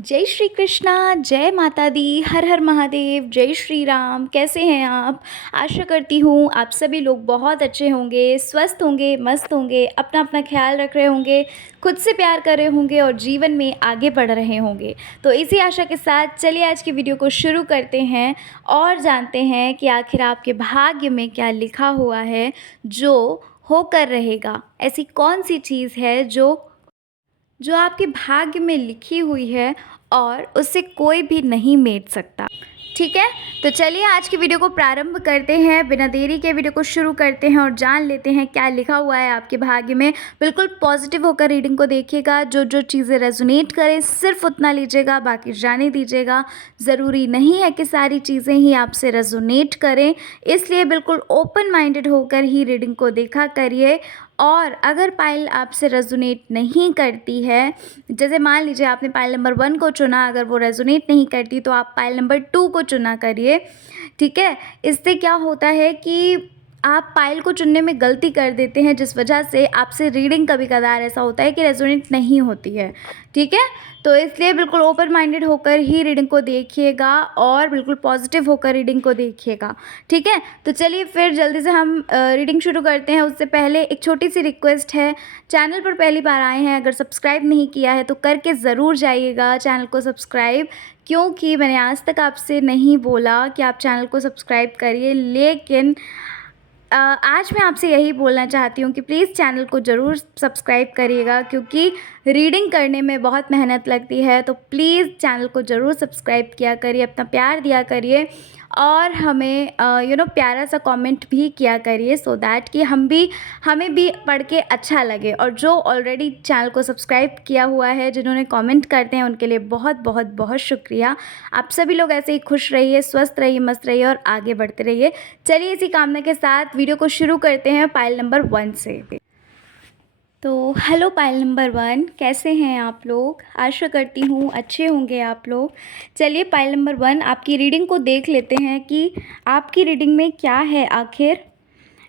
जय श्री कृष्णा, जय माता दी, हर हर महादेव, जय श्री राम। कैसे हैं आप? आशा करती हूँ आप सभी लोग बहुत अच्छे होंगे, स्वस्थ होंगे, मस्त होंगे, अपना अपना ख्याल रख रहे होंगे, खुद से प्यार कर रहे होंगे और जीवन में आगे बढ़ रहे होंगे। तो इसी आशा के साथ चलिए आज की वीडियो को शुरू करते हैं और जानते हैं कि आखिर आपके भाग्य में क्या लिखा हुआ है जो होकर रहेगा। ऐसी कौन सी चीज़ है जो आपके भाग्य में लिखी हुई है और उससे कोई भी नहीं मेट सकता। ठीक है, तो चलिए आज की वीडियो को प्रारंभ करते हैं। बिना देरी के वीडियो को शुरू करते हैं और जान लेते हैं क्या लिखा हुआ है आपके भाग्य में। बिल्कुल पॉजिटिव होकर रीडिंग को देखिएगा। जो जो चीज़ें रेजोनेट करें सिर्फ उतना लीजिएगा, बाकी जाने दीजिएगा। ज़रूरी नहीं है कि सारी चीज़ें ही आपसे रेजोनेट करें, इसलिए बिल्कुल ओपन माइंडेड होकर ही रीडिंग को देखा करिए। और अगर पाइल आपसे रेजोनेट नहीं करती है, जैसे मान लीजिए आपने पाइल नंबर 1 को चुना, अगर वो रेजोनेट नहीं करती तो आप पाइल नंबर 2 को चुना करिए। ठीक है, इससे क्या होता है कि आप पाइल को चुनने में गलती कर देते हैं, जिस वजह से आपसे रीडिंग कभी कभार ऐसा होता है कि रेजोनेट नहीं होती है। ठीक है, तो इसलिए बिल्कुल ओपन माइंडेड होकर ही रीडिंग को देखिएगा और बिल्कुल पॉजिटिव होकर रीडिंग को देखिएगा। ठीक है, तो चलिए फिर जल्दी से हम रीडिंग शुरू करते हैं। उससे पहले एक छोटी सी रिक्वेस्ट है, चैनल पर पहली बार आए हैं, अगर सब्सक्राइब नहीं किया है तो करके ज़रूर जाइएगा चैनल को सब्सक्राइब, क्योंकि मैंने आज तक आपसे नहीं बोला कि आप चैनल को सब्सक्राइब करिए, लेकिन आज मैं आपसे यही बोलना चाहती हूँ कि प्लीज़ चैनल को ज़रूर सब्सक्राइब करिएगा, क्योंकि रीडिंग करने में बहुत मेहनत लगती है। तो प्लीज़ चैनल को ज़रूर सब्सक्राइब किया करिए, अपना प्यार दिया करिए और हमें प्यारा सा कमेंट भी किया करिए, सो दैट कि हमें भी पढ़ के अच्छा लगे। और जो ऑलरेडी चैनल को सब्सक्राइब किया हुआ है, जिन्होंने कमेंट करते हैं, उनके लिए बहुत बहुत बहुत शुक्रिया। आप सभी लोग ऐसे ही खुश रहिए, स्वस्थ रहिए, मस्त रहिए और आगे बढ़ते रहिए। चलिए इसी कामना के साथ वीडियो को शुरू करते हैं पाइल नंबर 1 से। तो हेलो पाइल नंबर 1, कैसे हैं आप लोग? आशा करती हूँ अच्छे होंगे आप लोग। चलिए पाइल नंबर 1 आपकी रीडिंग को देख लेते हैं कि आपकी रीडिंग में क्या है आखिर।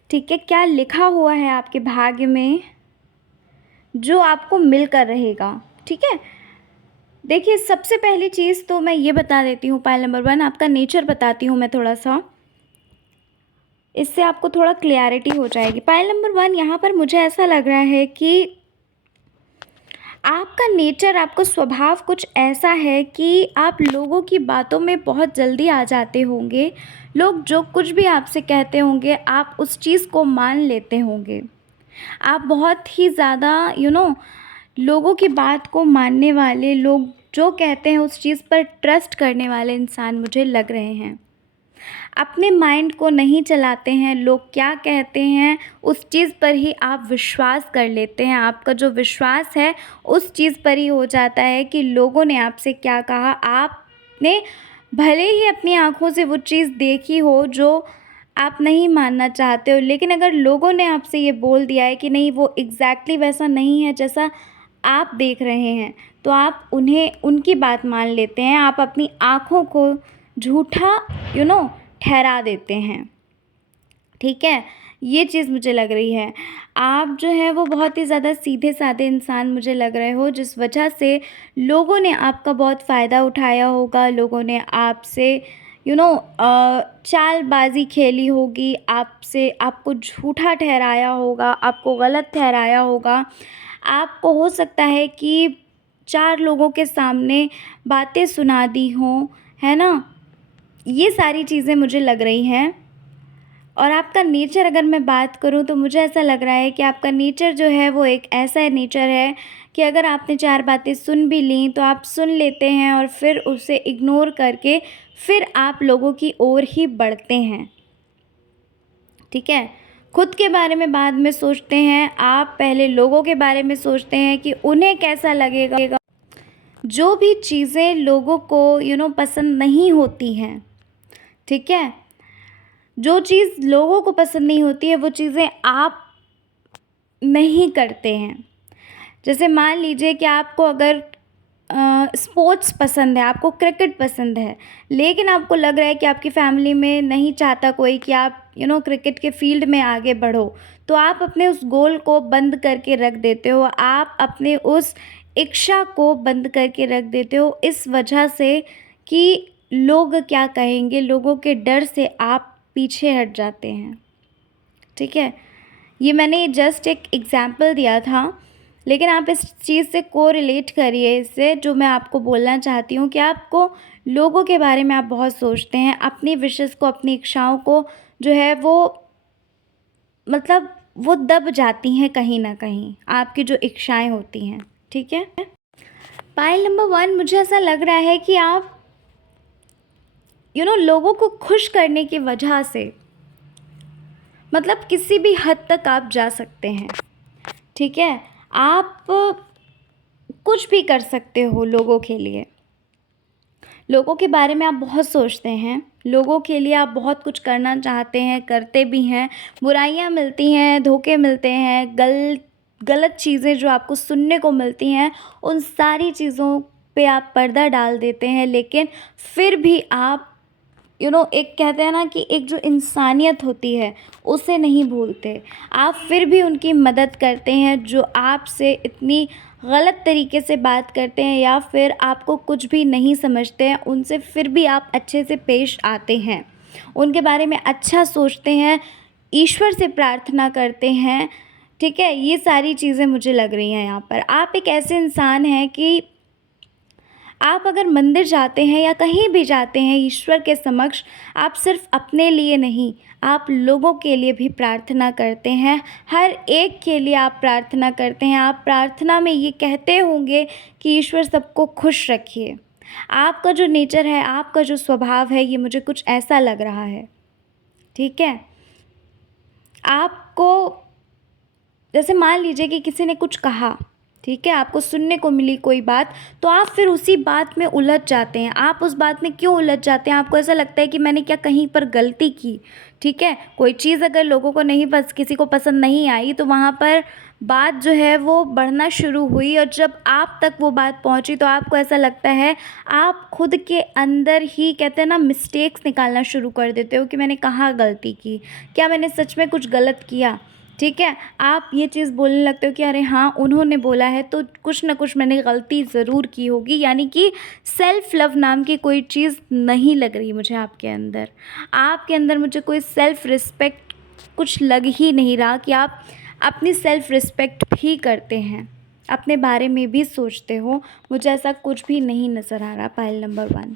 ठीक है, क्या लिखा हुआ है आपके भाग्य में जो आपको मिलकर रहेगा। ठीक है, देखिए सबसे पहली चीज़ तो मैं ये बता देती हूँ पाइल नंबर 1, आपका नेचर बताती हूँ मैं थोड़ा सा, इससे आपको थोड़ा क्लियरिटी हो जाएगी। पाइल नंबर 1 यहाँ पर मुझे ऐसा लग रहा है कि आपका नेचर, आपका स्वभाव कुछ ऐसा है कि आप लोगों की बातों में बहुत जल्दी आ जाते होंगे। लोग जो कुछ भी आपसे कहते होंगे आप उस चीज़ को मान लेते होंगे। आप बहुत ही ज़्यादा लोगों की बात को मानने वाले, लोग जो कहते हैं उस चीज़ पर ट्रस्ट करने वाले इंसान मुझे लग रहे हैं। अपने माइंड को नहीं चलाते हैं, लोग क्या कहते हैं उस चीज़ पर ही आप विश्वास कर लेते हैं। आपका जो विश्वास है उस चीज़ पर ही हो जाता है कि लोगों ने आपसे क्या कहा। आपने भले ही अपनी आँखों से वो चीज़ देखी हो जो आप नहीं मानना चाहते हो, लेकिन अगर लोगों ने आपसे ये बोल दिया है कि नहीं वो एग्जैक्टली वैसा नहीं है जैसा आप देख रहे हैं, तो आप उनकी बात मान लेते हैं। आप अपनी आँखों को झूठा ठहरा देते हैं। ठीक है, ये चीज़ मुझे लग रही है। आप जो है वो बहुत ही ज़्यादा सीधे साधे इंसान मुझे लग रहे हो, जिस वजह से लोगों ने आपका बहुत फ़ायदा उठाया होगा। लोगों ने आपसे चालबाज़ी खेली होगी, आपको झूठा ठहराया होगा, आपको गलत ठहराया होगा। आपको हो सकता है कि 4 लोगों के सामने बातें सुना दी हों, है ना? ये सारी चीज़ें मुझे लग रही हैं। और आपका नेचर अगर मैं बात करूँ तो मुझे ऐसा लग रहा है कि आपका नेचर जो है वो एक ऐसा नेचर है कि अगर आपने 4 बातें सुन भी लीं तो आप सुन लेते हैं और फिर उसे इग्नोर करके फिर आप लोगों की ओर ही बढ़ते हैं। ठीक है, खुद के बारे में बाद में सोचते हैं, आप पहले लोगों के बारे में सोचते हैं कि उन्हें कैसा लगेगा। जो भी चीज़ें लोगों को पसंद नहीं होती हैं, ठीक है, जो चीज़ लोगों को पसंद नहीं होती है वो चीज़ें आप नहीं करते हैं। जैसे मान लीजिए कि आपको अगर स्पोर्ट्स पसंद है, आपको क्रिकेट पसंद है, लेकिन आपको लग रहा है कि आपकी फैमिली में नहीं चाहता कोई कि आप क्रिकेट के फील्ड में आगे बढ़ो, तो आप अपने उस गोल को बंद करके रख देते हो। आप अपने उस इच्छा को बंद करके रख देते हो इस वजह से कि लोग क्या कहेंगे, लोगों के डर से आप पीछे हट जाते हैं। ठीक है? ये मैंने जस्ट एक एग्ज़ाम्पल दिया था, लेकिन आप इस चीज़ से कोरिलेट करिए इससे, जो मैं आपको बोलना चाहती हूँ कि आपको लोगों के बारे में आप बहुत सोचते हैं, अपनी विशेज़ को, अपनी इच्छाओं को जो है वो मतलब वो दब जाती हैं कहीं न कहीं, आपकी जो इच्छाएँ होती हैं। ठीक है? पाइल नंबर 1, मुझे ऐसा लग रहा है कि आप लोगों को खुश करने की वजह से मतलब किसी भी हद तक आप जा सकते हैं। ठीक है? आप कुछ भी कर सकते हो लोगों के लिए। लोगों के बारे में आप बहुत सोचते हैं, लोगों के लिए आप बहुत कुछ करना चाहते हैं, करते भी हैं। बुराइयाँ मिलती हैं, धोखे मिलते हैं, गलत चीज़ें जो आपको सुनने को मिलती हैं, उन सारी चीज़ों पे आप पर्दा डाल देते हैं, लेकिन फिर भी आप एक कहते हैं ना कि एक जो इंसानियत होती है उसे नहीं भूलते। आप फिर भी उनकी मदद करते हैं जो आपसे इतनी गलत तरीके से बात करते हैं या फिर आपको कुछ भी नहीं समझते हैं, उनसे फिर भी आप अच्छे से पेश आते हैं। उनके बारे में अच्छा सोचते हैं, ईश्वर से प्रार्थना करते हैं। ठीक है? ये सारी चीज़ें मुझे लग रही हैं यहाँ पर। आप एक ऐसे इंसान हैं कि आप अगर मंदिर जाते हैं या कहीं भी जाते हैं ईश्वर के समक्ष, आप सिर्फ़ अपने लिए नहीं, आप लोगों के लिए भी प्रार्थना करते हैं। हर एक के लिए आप प्रार्थना करते हैं। आप प्रार्थना में ये कहते होंगे कि ईश्वर सबको खुश रखिए। आपका जो नेचर है, आपका जो स्वभाव है, ये मुझे कुछ ऐसा लग रहा है। ठीक है? आपको जैसे मान लीजिए कि किसी ने कुछ कहा, ठीक है, आपको सुनने को मिली कोई बात, तो आप फिर उसी बात में उलझ जाते हैं। आप उस बात में क्यों उलझ जाते हैं? आपको ऐसा लगता है कि मैंने क्या कहीं पर गलती की? ठीक है? कोई चीज़ अगर लोगों को नहीं किसी को पसंद नहीं आई, तो वहाँ पर बात जो है वो बढ़ना शुरू हुई और जब आप तक वो बात पहुँची तो आपको ऐसा लगता है, आप खुद के अंदर ही कहते हैं ना मिस्टेक्स निकालना शुरू कर देते हो कि मैंने कहाँ गलती की? क्या मैंने सच में कुछ गलत किया? ठीक है? आप ये चीज़ बोलने लगते हो कि अरे हाँ, उन्होंने बोला है तो कुछ न कुछ मैंने गलती ज़रूर की होगी, यानी कि सेल्फ़ लव नाम की कोई चीज़ नहीं लग रही मुझे आपके अंदर। आपके अंदर मुझे कोई सेल्फ़ रिस्पेक्ट कुछ लग ही नहीं रहा कि आप अपनी सेल्फ़ रिस्पेक्ट भी करते हैं, अपने बारे में भी सोचते हो। मुझे ऐसा कुछ भी नहीं नज़र आ रहा। पाइल नंबर 1,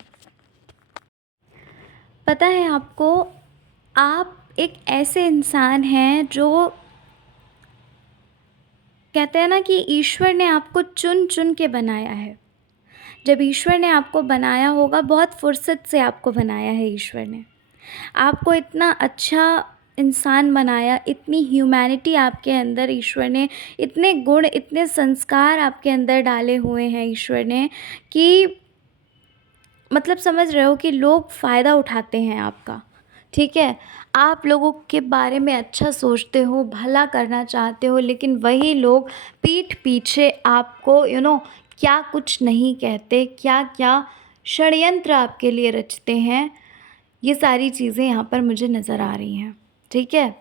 पता है आपको, आप एक ऐसे इंसान हैं जो कहते हैं ना कि ईश्वर ने आपको चुन चुन के बनाया है। जब ईश्वर ने आपको बनाया होगा, बहुत फुर्सत से आपको बनाया है ईश्वर ने। आपको इतना अच्छा इंसान बनाया, इतनी ह्यूमैनिटी आपके अंदर ईश्वर ने, इतने गुण, इतने संस्कार आपके अंदर डाले हुए हैं ईश्वर ने कि मतलब समझ रहे हो कि लोग फ़ायदा उठाते हैं आपका। ठीक है? आप लोगों के बारे में अच्छा सोचते हो, भला करना चाहते हो, लेकिन वही लोग पीठ पीछे आपको क्या कुछ नहीं कहते, क्या-क्या षड्यंत्र आपके लिए रचते हैं। ये सारी चीज़ें यहाँ पर मुझे नज़र आ रही हैं। ठीक है?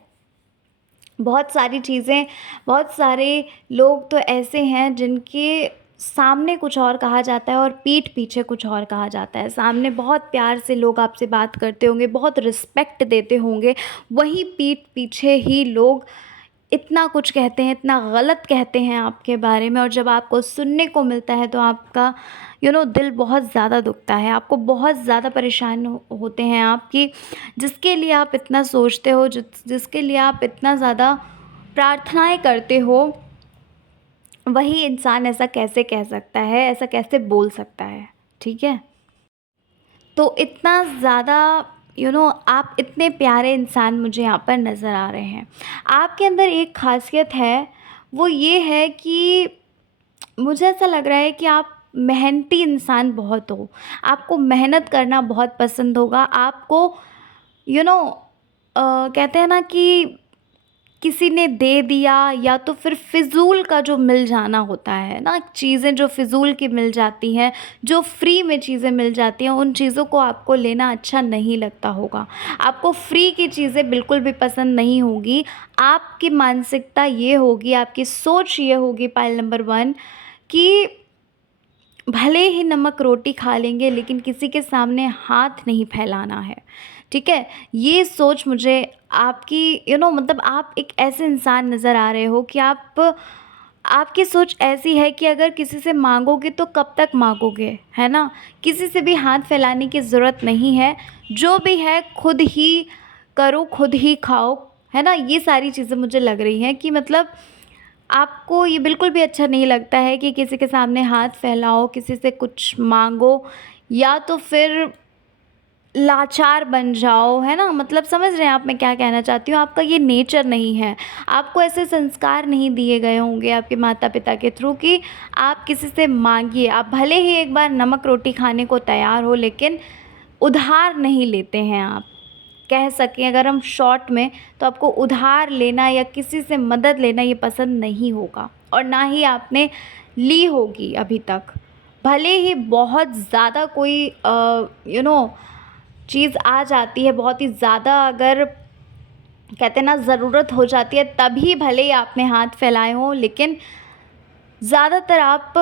बहुत सारी चीज़ें, बहुत सारे लोग तो ऐसे हैं जिनके सामने कुछ और कहा जाता है और पीठ पीछे कुछ और कहा जाता है। सामने बहुत प्यार से लोग आपसे बात करते होंगे, बहुत रिस्पेक्ट देते होंगे, वहीं पीठ पीछे ही लोग इतना कुछ कहते हैं, इतना गलत कहते हैं आपके बारे में और जब आपको सुनने को मिलता है तो आपका दिल बहुत ज़्यादा दुखता है। आपको बहुत ज़्यादा परेशान होते हैं आप कि जिसके लिए आप इतना सोचते हो, जिसके लिए आप इतना ज़्यादा प्रार्थनाएँ करते हो, वही इंसान ऐसा कैसे कह सकता है, ऐसा कैसे बोल सकता है? ठीक है? तो इतना ज़्यादा आप इतने प्यारे इंसान मुझे यहाँ पर नज़र आ रहे हैं। आपके अंदर एक ख़ासियत है, वो ये है कि मुझे ऐसा लग रहा है कि आप मेहनती इंसान बहुत हो। आपको मेहनत करना बहुत पसंद होगा। आपको यू नो कहते हैं ना कि किसी ने दे दिया या तो फिर फ़िज़ूल का जो मिल जाना होता है ना, चीज़ें जो फ़िज़ूल की मिल जाती हैं, जो फ्री में चीज़ें मिल जाती हैं, उन चीज़ों को आपको लेना अच्छा नहीं लगता होगा। आपको फ्री की चीज़ें बिल्कुल भी पसंद नहीं होगी। आपकी मानसिकता ये होगी, आपकी सोच ये होगी पाइल नंबर 1 कि भले ही नमक रोटी खा लेंगे लेकिन किसी के सामने हाथ नहीं फैलाना है, ठीक है? ये सोच मुझे आपकी मतलब आप एक ऐसे इंसान नज़र आ रहे हो कि आपकी सोच ऐसी है कि अगर किसी से माँगोगे तो कब तक माँगोगे, है ना? किसी से भी हाथ फैलाने की ज़रूरत नहीं है, जो भी है खुद ही करो, खुद ही खाओ, है ना? ये सारी चीज़ें मुझे लग रही हैं कि मतलब आपको ये बिल्कुल भी अच्छा नहीं लगता है कि किसी के सामने हाथ फैलाओ, किसी से कुछ माँगो या तो फिर लाचार बन जाओ, है ना? मतलब समझ रहे हैं आप मैं क्या कहना चाहती हूँ? आपका ये नेचर नहीं है। आपको ऐसे संस्कार नहीं दिए गए होंगे आपके माता-पिता के थ्रू कि आप किसी से माँगिए। आप भले ही एक बार नमक रोटी खाने को तैयार हो लेकिन उधार नहीं लेते हैं आप। कह सकें अगर हम शॉर्ट में तो आपको उधार लेना या किसी से मदद लेना ये पसंद नहीं होगा और ना ही आपने ली होगी अभी तक। भले ही बहुत ज़्यादा कोई चीज़ आ जाती है, बहुत ही ज़्यादा अगर कहते हैं ना ज़रूरत हो जाती है तभी भले ही आपने हाथ फैलाए हों, लेकिन ज़्यादातर आप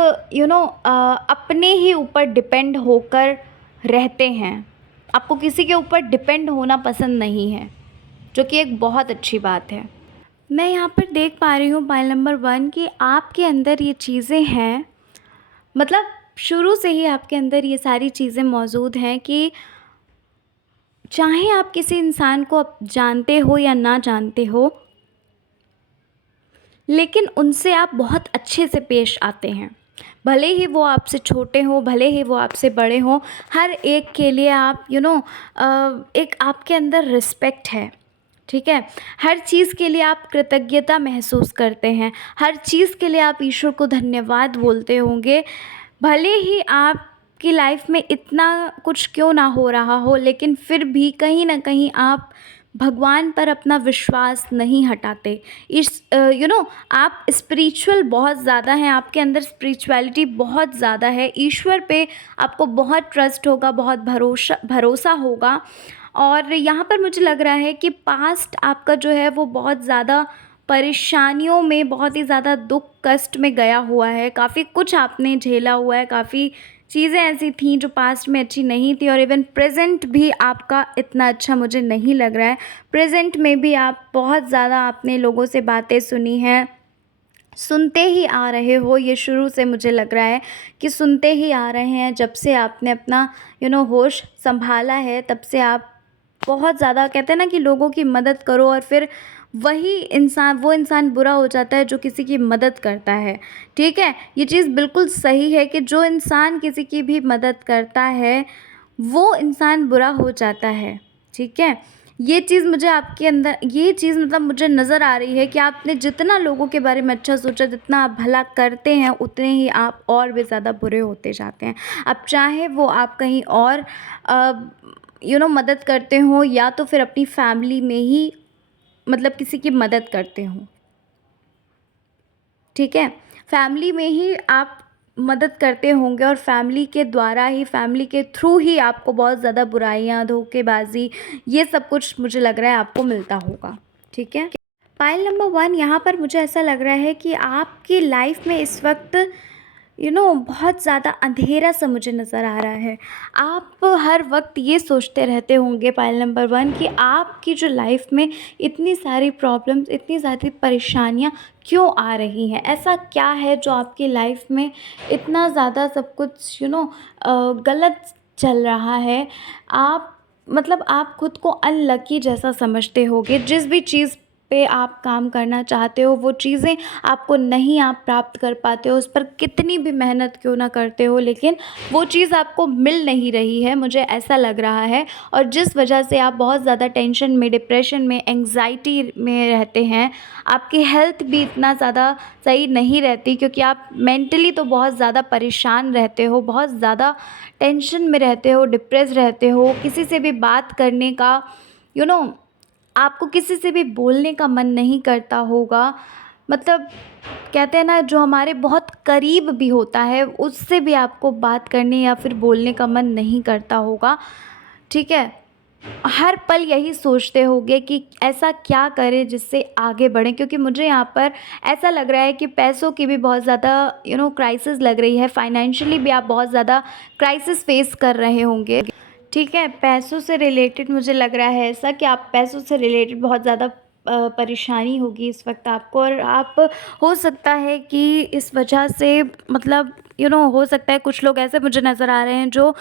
अपने ही ऊपर डिपेंड होकर रहते हैं। आपको किसी के ऊपर डिपेंड होना पसंद नहीं है, जो कि एक बहुत अच्छी बात है। मैं यहाँ पर देख पा रही हूँ पॉइंट नंबर 1 कि आपके अंदर ये चीज़ें हैं, मतलब शुरू से ही आपके अंदर ये सारी चीज़ें मौजूद हैं कि चाहे आप किसी इंसान को अब जानते हो या ना जानते हो, लेकिन उनसे आप बहुत अच्छे से पेश आते हैं। भले ही वो आपसे छोटे हों, भले ही वो आपसे बड़े हों, हर एक के लिए आप एक आपके अंदर रिस्पेक्ट है, ठीक है? हर चीज़ के लिए आप कृतज्ञता महसूस करते हैं, हर चीज़ के लिए आप ईश्वर को धन्यवाद बोलते होंगे। भले ही आपकी लाइफ में इतना कुछ क्यों ना हो रहा हो, लेकिन फिर भी कहीं न कहीं आप भगवान पर अपना विश्वास नहीं हटाते। आप स्पिरिचुअल बहुत ज़्यादा हैं, आपके अंदर स्पिरिचुअलिटी बहुत ज़्यादा है, ईश्वर पे आपको बहुत ट्रस्ट होगा, बहुत भरोसा होगा। और यहाँ पर मुझे लग रहा है कि पास्ट आपका जो है वो बहुत ज़्यादा परेशानियों में, बहुत ही ज़्यादा दुःख कष्ट में गया हुआ है। काफ़ी कुछ आपने झेला हुआ है, काफ़ी चीज़ें ऐसी थीं जो पास्ट में अच्छी नहीं थी और इवन प्रेज़ेंट भी आपका इतना अच्छा मुझे नहीं लग रहा है। प्रेज़ेंट में भी आप बहुत ज़्यादा आपने लोगों से बातें सुनी हैं, सुनते ही आ रहे हो, ये शुरू से मुझे लग रहा है कि सुनते ही आ रहे हैं। जब से आपने अपना होश सँभाला है, तब से आप बहुत ज़्यादा कहते हैं ना कि लोगों की मदद करो और फिर वो इंसान बुरा हो जाता है जो किसी की मदद करता है, ठीक है? ये चीज़ बिल्कुल सही है कि जो इंसान किसी की भी मदद करता है, वो इंसान बुरा हो जाता है, ठीक है? ये चीज़ मुझे आपके अंदर ये चीज़ मतलब मुझे नज़र आ रही है कि आपने जितना लोगों के बारे में अच्छा सोचा, जितना आप भला करते हैं, उतने ही आप और भी ज़्यादा बुरे होते जाते हैं। अब चाहे वो आप कहीं और मदद करते हों या तो फिर अपनी फैमिली में ही मतलब किसी की मदद करते हों, ठीक है? फैमिली में ही आप मदद करते होंगे और फैमिली के द्वारा ही, फैमिली के थ्रू ही आपको बहुत ज़्यादा बुराइयाँ, धोखेबाज़ी, ये सब कुछ मुझे लग रहा है आपको मिलता होगा, ठीक है? पाइल नंबर 1 यहाँ पर मुझे ऐसा लग रहा है कि आपकी लाइफ में इस वक्त बहुत ज़्यादा अंधेरा सा मुझे नज़र आ रहा है। आप हर वक्त ये सोचते रहते होंगे पाइल नंबर 1 कि आपकी जो लाइफ में इतनी सारी प्रॉब्लम्स, इतनी सारी परेशानियाँ क्यों आ रही हैं? ऐसा क्या है जो आपकी लाइफ में इतना ज़्यादा सब कुछ गलत चल रहा है? आप मतलब आप खुद को अनलकी जैसा समझते होंगे, जिस भी चीज़ पे आप काम करना चाहते हो, वो चीज़ें आपको नहीं आप प्राप्त कर पाते हो, उस पर कितनी भी मेहनत क्यों ना करते हो, लेकिन वो चीज़ आपको मिल नहीं रही है, मुझे ऐसा लग रहा है। और जिस वजह से आप बहुत ज़्यादा टेंशन में, डिप्रेशन में, एंग्ज़ायटी में रहते हैं। आपकी हेल्थ भी इतना ज़्यादा सही नहीं रहती क्योंकि आप मेंटली तो बहुत ज़्यादा परेशान रहते हो, बहुत ज़्यादा टेंशन में रहते हो, डिप्रेस रहते हो। किसी से भी बात करने का यू नो आपको किसी से भी बोलने का मन नहीं करता होगा। मतलब कहते हैं ना, जो हमारे बहुत करीब भी होता है उससे भी आपको बात करने या फिर बोलने का मन नहीं करता होगा, ठीक है? हर पल यही सोचते होंगे कि ऐसा क्या करें जिससे आगे बढ़ें, क्योंकि मुझे यहाँ पर ऐसा लग रहा है कि पैसों की भी बहुत ज़्यादा क्राइसिस लग रही है। फाइनेंशियली भी आप बहुत ज़्यादा क्राइसिस फेस कर रहे होंगे। ठीक है, पैसों से रिलेटेड मुझे लग रहा है ऐसा कि आप पैसों से रिलेटेड बहुत ज़्यादा परेशानी होगी इस वक्त आपको, और आप हो सकता है कि इस वजह से मतलब हो सकता है कुछ लोग ऐसे मुझे नज़र आ रहे हैं जो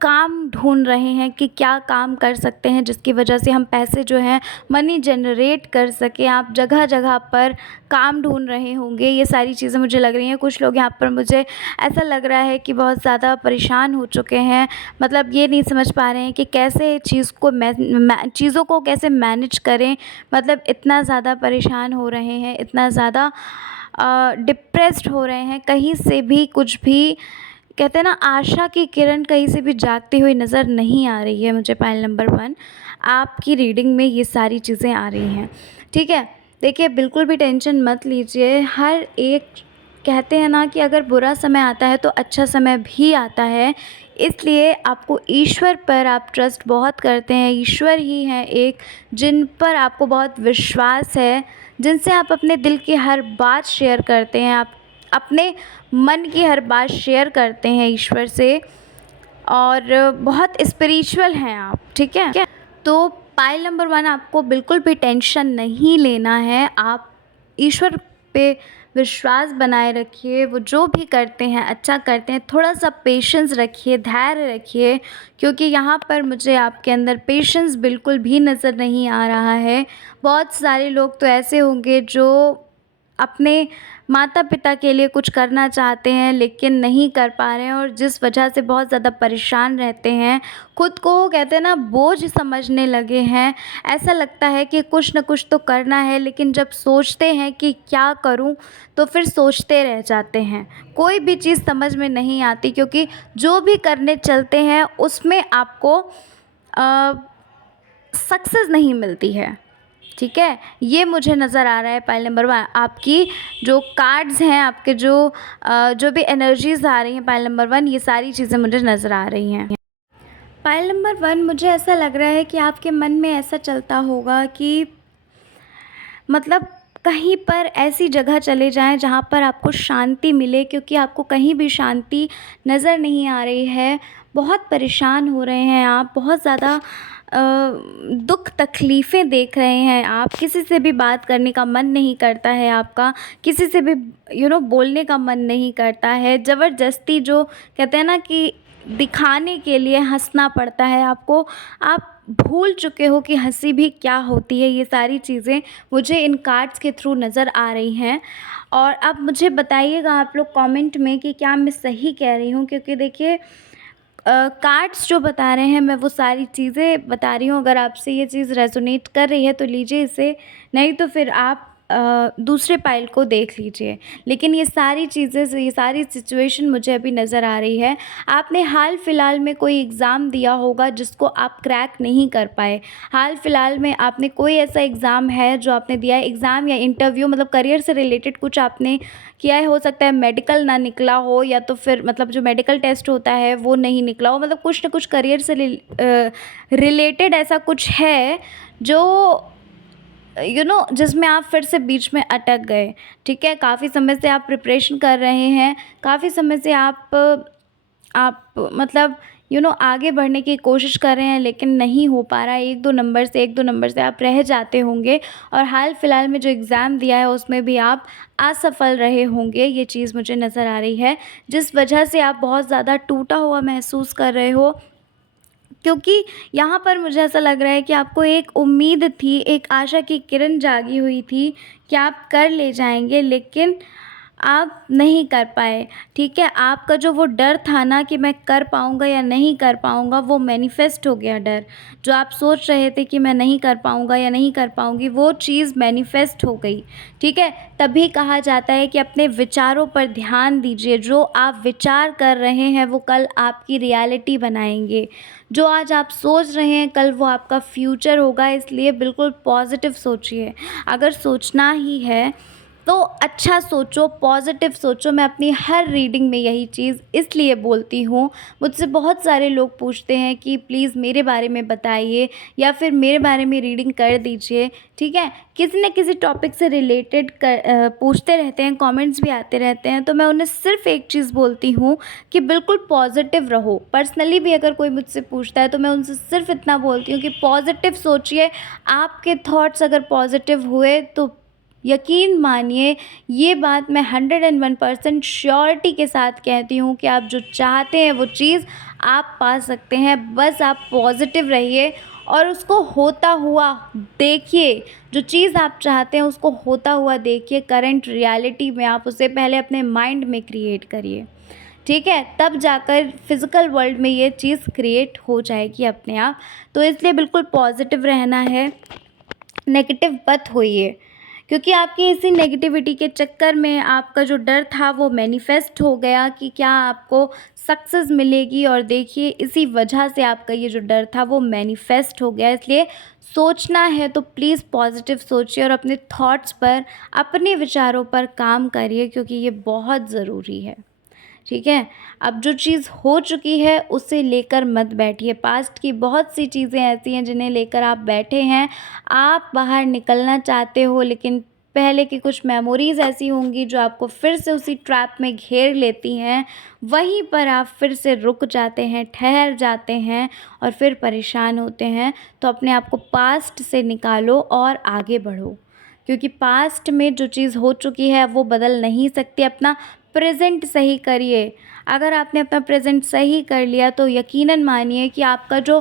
काम ढूंढ रहे हैं कि क्या काम कर सकते हैं जिसकी वजह से हम पैसे जो हैं मनी जनरेट कर सकें। आप जगह जगह पर काम ढूंढ रहे होंगे, ये सारी चीज़ें मुझे लग रही हैं। कुछ लोग यहाँ पर मुझे ऐसा लग रहा है कि बहुत ज़्यादा परेशान हो चुके हैं, मतलब ये नहीं समझ पा रहे हैं कि कैसे चीज़ों को कैसे मैनेज करें। मतलब इतना ज़्यादा परेशान हो रहे हैं, इतना ज़्यादा डिप्रेस्ड हो रहे हैं, कहीं से भी कुछ भी कहते हैं ना, आशा की किरण कहीं से भी जागती हुई नज़र नहीं आ रही है मुझे। पाइल नंबर 1 आपकी रीडिंग में ये सारी चीज़ें आ रही हैं। ठीक है, देखिए बिल्कुल भी टेंशन मत लीजिए। हर एक कहते हैं ना कि अगर बुरा समय आता है तो अच्छा समय भी आता है, इसलिए आपको ईश्वर पर आप ट्रस्ट बहुत करते हैं। ईश्वर ही हैं एक जिन पर आपको बहुत विश्वास है, जिनसे आप अपने दिल की हर बात शेयर करते हैं, आप अपने मन की हर बात शेयर करते हैं ईश्वर से, और बहुत स्पिरिचुअल हैं आप। ठीक है, तो पाइल नंबर 1 आपको बिल्कुल भी टेंशन नहीं लेना है। आप ईश्वर पे विश्वास बनाए रखिए, वो जो भी करते हैं अच्छा करते हैं। थोड़ा सा पेशेंस रखिए, धैर्य रखिए, क्योंकि यहाँ पर मुझे आपके अंदर पेशेंस बिल्कुल भी नज़र नहीं आ रहा है। बहुत सारे लोग तो ऐसे होंगे जो अपने माता पिता के लिए कुछ करना चाहते हैं लेकिन नहीं कर पा रहे हैं, और जिस वजह से बहुत ज़्यादा परेशान रहते हैं, खुद को कहते हैं ना बोझ समझने लगे हैं। ऐसा लगता है कि कुछ न कुछ तो करना है, लेकिन जब सोचते हैं कि क्या करूं तो फिर सोचते रह जाते हैं। कोई भी चीज़ समझ में नहीं आती, क्योंकि जो भी करने चलते हैं उसमें आपको सक्सेस नहीं मिलती है। ठीक है, ये मुझे नज़र आ रहा है। पाइल नंबर 1 आपकी जो कार्ड्स हैं, आपके जो भी एनर्जीज़ आ रही हैं पाइल नंबर 1, ये सारी चीज़ें मुझे नज़र आ रही हैं। पाइल नंबर 1 मुझे ऐसा लग रहा है कि आपके मन में ऐसा चलता होगा कि मतलब कहीं पर ऐसी जगह चले जाएं जहाँ पर आपको शांति मिले, क्योंकि आपको कहीं भी शांति नज़र नहीं आ रही है। बहुत परेशान हो रहे हैं आप, बहुत ज़्यादा दुख तकलीफ़ें देख रहे हैं आप। किसी से भी बात करने का मन नहीं करता है आपका, किसी से भी बोलने का मन नहीं करता है। ज़बरदस्ती जो कहते हैं ना कि दिखाने के लिए हंसना पड़ता है आपको। आप भूल चुके हो कि हंसी भी क्या होती है। ये सारी चीज़ें मुझे इन कार्ड्स के थ्रू नज़र आ रही हैं, और अब मुझे बताइएगा आप लोग कमेंट में कि क्या मैं सही कह रही हूँ, क्योंकि देखिए कार्ड्स जो बता रहे हैं मैं वो सारी चीज़ें बता रही हूँ। अगर आपसे ये चीज़ रेजोनेट कर रही है तो लीजिए इसे, नहीं तो फिर आप दूसरे पाइल को देख लीजिए। लेकिन ये सारी चीज़ें, ये सारी सिचुएशन मुझे अभी नज़र आ रही है। आपने हाल फ़िलहाल में कोई एग्ज़ाम दिया होगा जिसको आप क्रैक नहीं कर पाए। हाल फ़िलहाल में आपने कोई ऐसा एग्ज़ाम है जो आपने दिया है, एग्ज़ाम या इंटरव्यू, मतलब करियर से रिलेटेड कुछ आपने किया है। हो सकता है मेडिकल ना निकला हो, या तो फिर मतलब जो मेडिकल टेस्ट होता है वो नहीं निकला हो। मतलब कुछ ना कुछ करियर से रिलेटेड ऐसा कुछ है जो जिसमें आप फिर से बीच में अटक गए। ठीक है, काफ़ी समय से आप प्रिपरेशन कर रहे हैं, काफ़ी समय से आप मतलब आगे बढ़ने की कोशिश कर रहे हैं लेकिन नहीं हो पा रहा है। एक दो नंबर से आप रह जाते होंगे, और हाल फ़िलहाल में जो एग्ज़ाम दिया है उसमें भी आप असफल रहे होंगे। ये चीज़ मुझे नज़र आ रही है, जिस वजह से आप बहुत ज़्यादा टूटा हुआ महसूस कर रहे हो, क्योंकि यहाँ पर मुझे ऐसा लग रहा है कि आपको एक उम्मीद थी, एक आशा की किरण जागी हुई थी कि आप कर ले जाएंगे, लेकिन आप नहीं कर पाए। ठीक है, आपका जो वो डर था ना कि मैं कर पाऊँगा या नहीं कर पाऊँगा, वो मैनिफेस्ट हो गया डर। जो आप सोच रहे थे कि मैं नहीं कर पाऊँगा या नहीं कर पाऊँगी, वो चीज़ मैनिफेस्ट हो गई। ठीक है, तभी कहा जाता है कि अपने विचारों पर ध्यान दीजिए। जो आप विचार कर रहे हैं वो कल आपकी रियलिटी बनाएंगे। जो आज आप सोच रहे हैं कल वो आपका फ्यूचर होगा, इसलिए बिल्कुल पॉजिटिव सोचिए। अगर सोचना ही है तो अच्छा सोचो, पॉज़िटिव सोचो। मैं अपनी हर रीडिंग में यही चीज़ इसलिए बोलती हूँ। मुझसे बहुत सारे लोग पूछते हैं कि प्लीज़ मेरे बारे में बताइए या फिर मेरे बारे में रीडिंग कर दीजिए, ठीक है? किसी न किसी टॉपिक से रिलेटेड पूछते रहते हैं, कमेंट्स भी आते रहते हैं, तो मैं उन्हें सिर्फ़ एक चीज़ बोलती हूँ कि बिल्कुल पॉज़िटिव रहो। पर्सनली भी अगर कोई मुझसे पूछता है तो मैं उनसे सिर्फ़ इतना बोलती हूँ कि पॉज़िटिव सोचिए। आपके थॉट्स अगर पॉज़िटिव हुए तो यकीन मानिए, ये बात मैं 101% श्योरिटी के साथ कहती हूँ कि आप जो चाहते हैं वो चीज़ आप पा सकते हैं। बस आप पॉज़िटिव रहिए और उसको होता हुआ देखिए। जो चीज़ आप चाहते हैं उसको होता हुआ देखिए, करंट रियलिटी में आप उसे पहले अपने माइंड में क्रिएट करिए, ठीक है? तब जाकर फिज़िकल वर्ल्ड में ये चीज़ क्रिएट हो जाएगी अपने आप। तो इसलिए बिल्कुल पॉज़िटिव रहना है, नेगेटिव मत होइए, क्योंकि आपकी इसी नेगेटिविटी के चक्कर में आपका जो डर था वो मैनिफेस्ट हो गया कि क्या आपको सक्सेस मिलेगी, और देखिए इसी वजह से आपका ये जो डर था वो मैनिफेस्ट हो गया। इसलिए सोचना है तो प्लीज़ पॉजिटिव सोचिए और अपने थॉट्स पर, अपने विचारों पर काम करिए, क्योंकि ये बहुत ज़रूरी है, ठीक है? अब जो चीज़ हो चुकी है उसे लेकर मत बैठिए। पास्ट की बहुत सी चीज़ें ऐसी हैं जिन्हें लेकर आप बैठे हैं। आप बाहर निकलना चाहते हो, लेकिन पहले की कुछ मेमोरीज़ ऐसी होंगी जो आपको फिर से उसी ट्रैप में घेर लेती हैं। वहीं पर आप फिर से रुक जाते हैं, ठहर जाते हैं और फिर परेशान होते हैं। तो अपने आप को पास्ट से निकालो और आगे बढ़ो, क्योंकि पास्ट में जो चीज़ हो चुकी है वो बदल नहीं सकती। अपना प्रेज़ेंट सही करिए। अगर आपने अपना प्रेज़ेंट सही कर लिया तो यकीनन मानिए कि आपका जो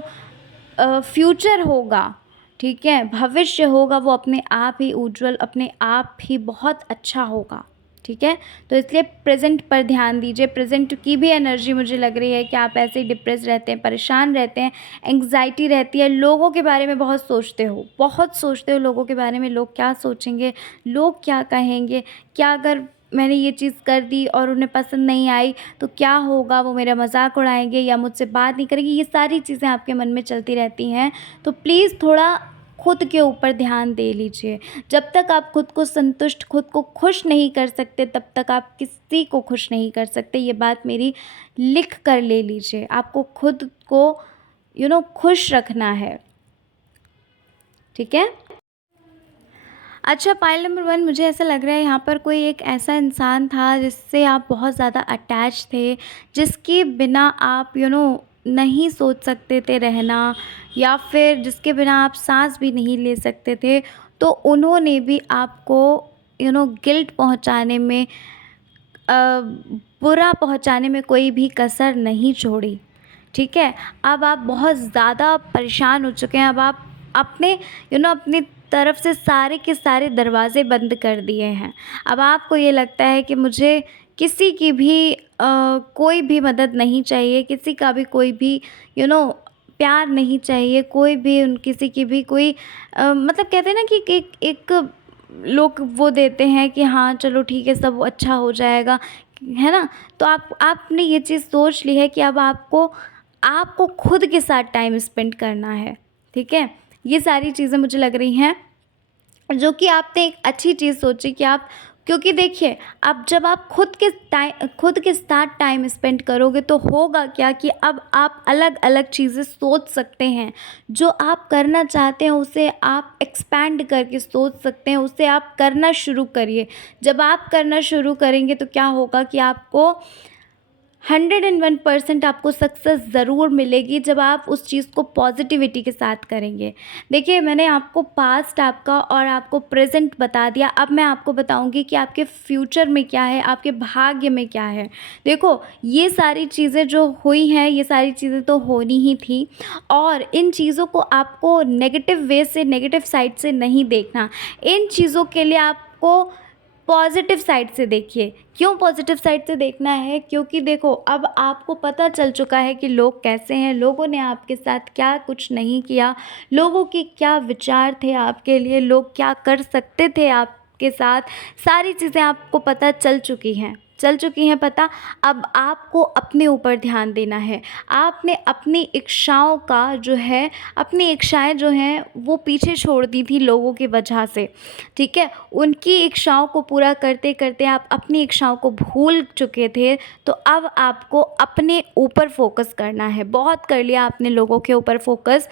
फ्यूचर होगा, ठीक है, भविष्य होगा, वो अपने आप ही उज्ज्वल, अपने आप ही बहुत अच्छा होगा, ठीक है? तो इसलिए प्रेज़ेंट पर ध्यान दीजिए। प्रेज़ेंट की भी एनर्जी मुझे लग रही है कि आप ऐसे ही डिप्रेस रहते हैं, परेशान रहते हैं, एंग्ज़ायटी रहती है, लोगों के बारे में बहुत सोचते हो लोगों के बारे में, लोग क्या सोचेंगे, लोग क्या कहेंगे, क्या अगर मैंने ये चीज़ कर दी और उन्हें पसंद नहीं आई तो क्या होगा, वो मेरा मज़ाक उड़ाएँगे या मुझसे बात नहीं करेंगे, ये सारी चीज़ें आपके मन में चलती रहती हैं। तो प्लीज़ थोड़ा खुद के ऊपर ध्यान दे लीजिए। जब तक आप खुद को संतुष्ट, खुद को खुश नहीं कर सकते, तब तक आप किसी को खुश नहीं कर सकते। ये बात मेरी लिख कर ले लीजिए। आपको खुद को खुश रखना है, ठीक है? अच्छा, पाइल नंबर 1, मुझे ऐसा लग रहा है यहाँ पर कोई एक ऐसा इंसान था जिससे आप बहुत ज़्यादा अटैच थे, जिसके बिना आप नहीं सोच सकते थे रहना, या फिर जिसके बिना आप साँस भी नहीं ले सकते थे। तो उन्होंने भी आपको गिल्ट पहुँचाने में, बुरा पहुँचाने में कोई भी कसर नहीं छोड़ी, ठीक है? अब आप बहुत ज़्यादा परेशान हो चुके हैं। अब आप अपने अपनी तरफ से सारे के सारे दरवाज़े बंद कर दिए हैं। अब आपको ये लगता है कि मुझे किसी की भी कोई भी मदद नहीं चाहिए, किसी का भी कोई भी प्यार नहीं चाहिए, कोई भी किसी की भी कोई मतलब कहते हैं ना कि एक एक लोग वो देते हैं कि हाँ चलो ठीक है, सब अच्छा हो जाएगा, है ना? तो आपने ये चीज़ सोच ली है कि अब आपको आपको खुद के साथ टाइम स्पेंड करना है, ठीक है? ये सारी चीज़ें मुझे लग रही हैं, जो कि आपने एक अच्छी चीज़ सोची कि आप, क्योंकि देखिए, अब जब आप खुद के साथ टाइम स्पेंड करोगे तो होगा क्या कि अब आप अलग-अलग चीज़ें सोच सकते हैं। जो आप करना चाहते हैं उसे आप एक्सपैंड करके सोच सकते हैं, उसे आप करना शुरू करिए। जब आप करना शुरू करेंगे तो क्या होगा कि आपको 101% आपको सक्सेस ज़रूर मिलेगी, जब आप उस चीज़ को पॉजिटिविटी के साथ करेंगे। देखिए, मैंने आपको पास्ट आपका और आपको प्रेज़ेंट बता दिया। अब मैं आपको बताऊँगी कि आपके फ्यूचर में क्या है, आपके भाग्य में क्या है। देखो, ये सारी चीज़ें जो हुई हैं, ये सारी चीज़ें तो होनी ही थी, और इन चीज़ों को आपको नेगेटिव वे से, नेगेटिव साइड से नहीं देखना। इन चीज़ों के लिए आपको पॉजिटिव साइड से देखिए। क्यों पॉजिटिव साइड से देखना है? क्योंकि देखो, अब आपको पता चल चुका है कि लोग कैसे हैं, लोगों ने आपके साथ क्या कुछ नहीं किया, लोगों के क्या विचार थे आपके लिए, लोग क्या कर सकते थे आपके साथ, सारी चीज़ें आपको पता चल चुकी हैं। चल चुकी हैं पता। अब आपको अपने ऊपर ध्यान देना है। आपने अपनी इच्छाओं का जो है, अपनी इच्छाएँ जो हैं वो पीछे छोड़ दी थी लोगों की वजह से, ठीक है? उनकी इच्छाओं को पूरा करते-करते आप अपनी इच्छाओं को भूल चुके थे, तो अब आपको अपने ऊपर फ़ोकस करना है। बहुत कर लिया आपने लोगों के ऊपर focus.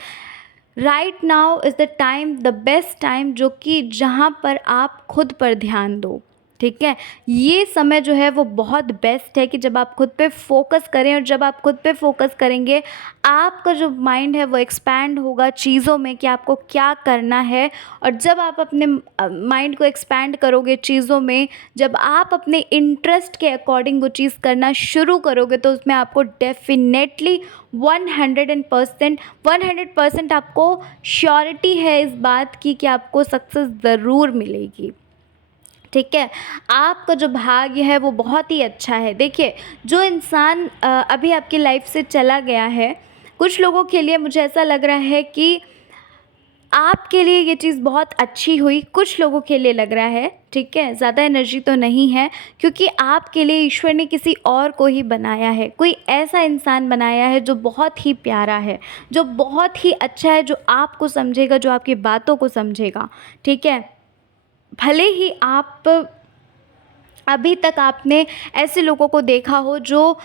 Right now is the time, the best time, जो कि जहाँ पर आप खुद पर ध्यान दो, ठीक है? ये समय जो है वो बहुत बेस्ट है कि जब आप खुद पे फ़ोकस करें, और जब आप खुद पे फ़ोकस करेंगे, आपका जो माइंड है वो एक्सपैंड होगा चीज़ों में कि आपको क्या करना है। और जब आप अपने माइंड को एक्सपैंड करोगे चीज़ों में, जब आप अपने इंटरेस्ट के अकॉर्डिंग वो चीज़ करना शुरू करोगे, तो उसमें आपको डेफ़िनेटली 100% आपको श्योरिटी है इस बात की कि आपको सक्सेस ज़रूर मिलेगी, ठीक है? आपका जो भाग्य है वो बहुत ही अच्छा है। देखिए, जो इंसान अभी आपकी लाइफ से चला गया है, कुछ लोगों के लिए मुझे ऐसा लग रहा है कि आपके लिए ये चीज़ बहुत अच्छी हुई, कुछ लोगों के लिए लग रहा है, ठीक है? ज़्यादा एनर्जी तो नहीं है, क्योंकि आपके लिए ईश्वर ने किसी और को ही बनाया है। कोई ऐसा इंसान बनाया है जो बहुत ही प्यारा है, जो बहुत ही अच्छा है, जो आपको समझेगा, जो आपकी बातों को समझेगा, ठीक है? भले ही आप अभी तक आपने ऐसे लोगों को देखा हो जो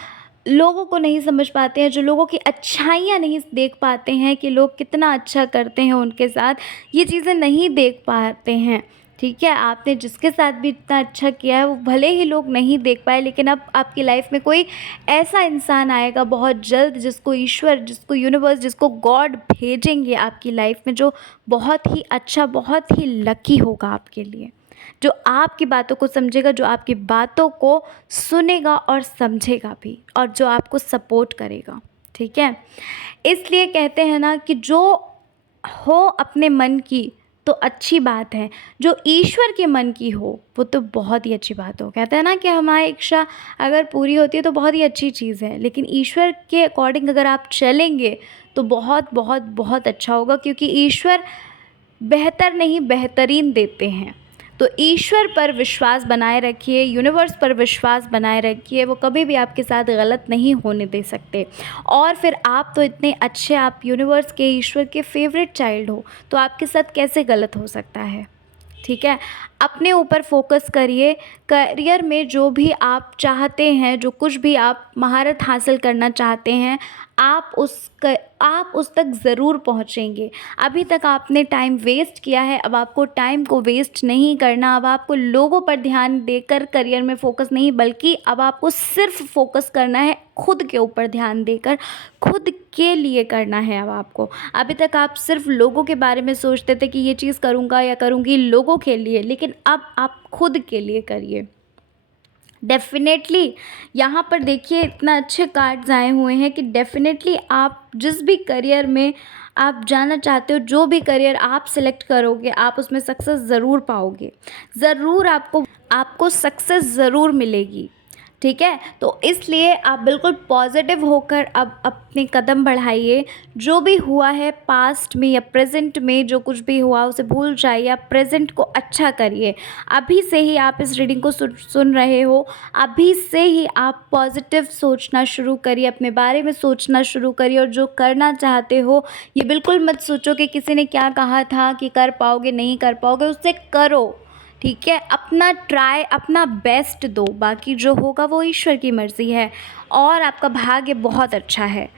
लोगों को नहीं समझ पाते हैं, जो लोगों की अच्छाइयाँ नहीं देख पाते हैं कि लोग कितना अच्छा करते हैं उनके साथ, ये चीज़ें नहीं देख पाते हैं, ठीक है? आपने जिसके साथ भी इतना अच्छा किया है वो भले ही लोग नहीं देख पाए, लेकिन अब आपकी लाइफ में कोई ऐसा इंसान आएगा बहुत जल्द, जिसको ईश्वर, जिसको यूनिवर्स, जिसको गॉड भेजेंगे आपकी लाइफ में, जो बहुत ही अच्छा, बहुत ही लकी होगा आपके लिए, जो आपकी बातों को समझेगा, जो आपकी बातों को सुनेगा और समझेगा भी, और जो आपको सपोर्ट करेगा, ठीक है? इसलिए कहते हैं ना कि जो हो अपने मन की तो अच्छी बात है, जो ईश्वर के मन की हो वो तो बहुत ही अच्छी बात हो। कहते हैं ना कि हमारी इच्छा अगर पूरी होती है तो बहुत ही अच्छी चीज़ है, लेकिन ईश्वर के अकॉर्डिंग अगर आप चलेंगे तो बहुत बहुत बहुत अच्छा होगा, क्योंकि ईश्वर बेहतर नहीं बेहतरीन देते हैं। तो ईश्वर पर विश्वास बनाए रखिए, यूनिवर्स पर विश्वास बनाए रखिए, वो कभी भी आपके साथ गलत नहीं होने दे सकते। और फिर आप तो इतने अच्छे, आप यूनिवर्स के, ईश्वर के फेवरेट चाइल्ड हो, तो आपके साथ कैसे गलत हो सकता है, ठीक है? अपने ऊपर फोकस करिए। करियर में जो भी आप चाहते हैं, जो कुछ भी आप महारत हासिल करना चाहते हैं, आप उस तक ज़रूर पहुँचेंगे। अभी तक आपने टाइम वेस्ट किया है, अब आपको टाइम को वेस्ट नहीं करना। अब आपको लोगों पर ध्यान देकर करियर में फ़ोकस नहीं, बल्कि अब आपको सिर्फ फ़ोकस करना है खुद के ऊपर ध्यान देकर, खुद के लिए करना है अब आपको। अभी तक आप सिर्फ लोगों के बारे में सोचते थे कि ये चीज़ करूँगा या करूँगी लोगों के लिए, लेकिन अब आप खुद के लिए करिए। डेफ़िनेटली यहाँ पर देखिए इतना अच्छे कार्ड्स आए हुए हैं कि डेफ़िनेटली आप जिस भी करियर में आप जाना चाहते हो, जो भी करियर आप सिलेक्ट करोगे, आप उसमें सक्सेस ज़रूर पाओगे। ज़रूर आपको सक्सेस ज़रूर मिलेगी, ठीक है? तो इसलिए आप बिल्कुल पॉज़िटिव होकर अब अपने कदम बढ़ाइए। जो भी हुआ है पास्ट में या प्रेज़ेंट में, जो कुछ भी हुआ उसे भूल जाइए, आप प्रेज़ेंट को अच्छा करिए। अभी से ही आप इस रीडिंग को सुन रहे हो, अभी से ही आप पॉज़िटिव सोचना शुरू करिए, अपने बारे में सोचना शुरू करिए, और जो करना चाहते हो ये बिल्कुल मत सोचो कि किसी ने क्या कहा था कि कर पाओगे, नहीं कर पाओगे, उसे करो, ठीक है? अपना ट्राई, अपना बेस्ट दो, बाकी जो होगा वो ईश्वर की मर्ज़ी है, और आपका भाग्य बहुत अच्छा है।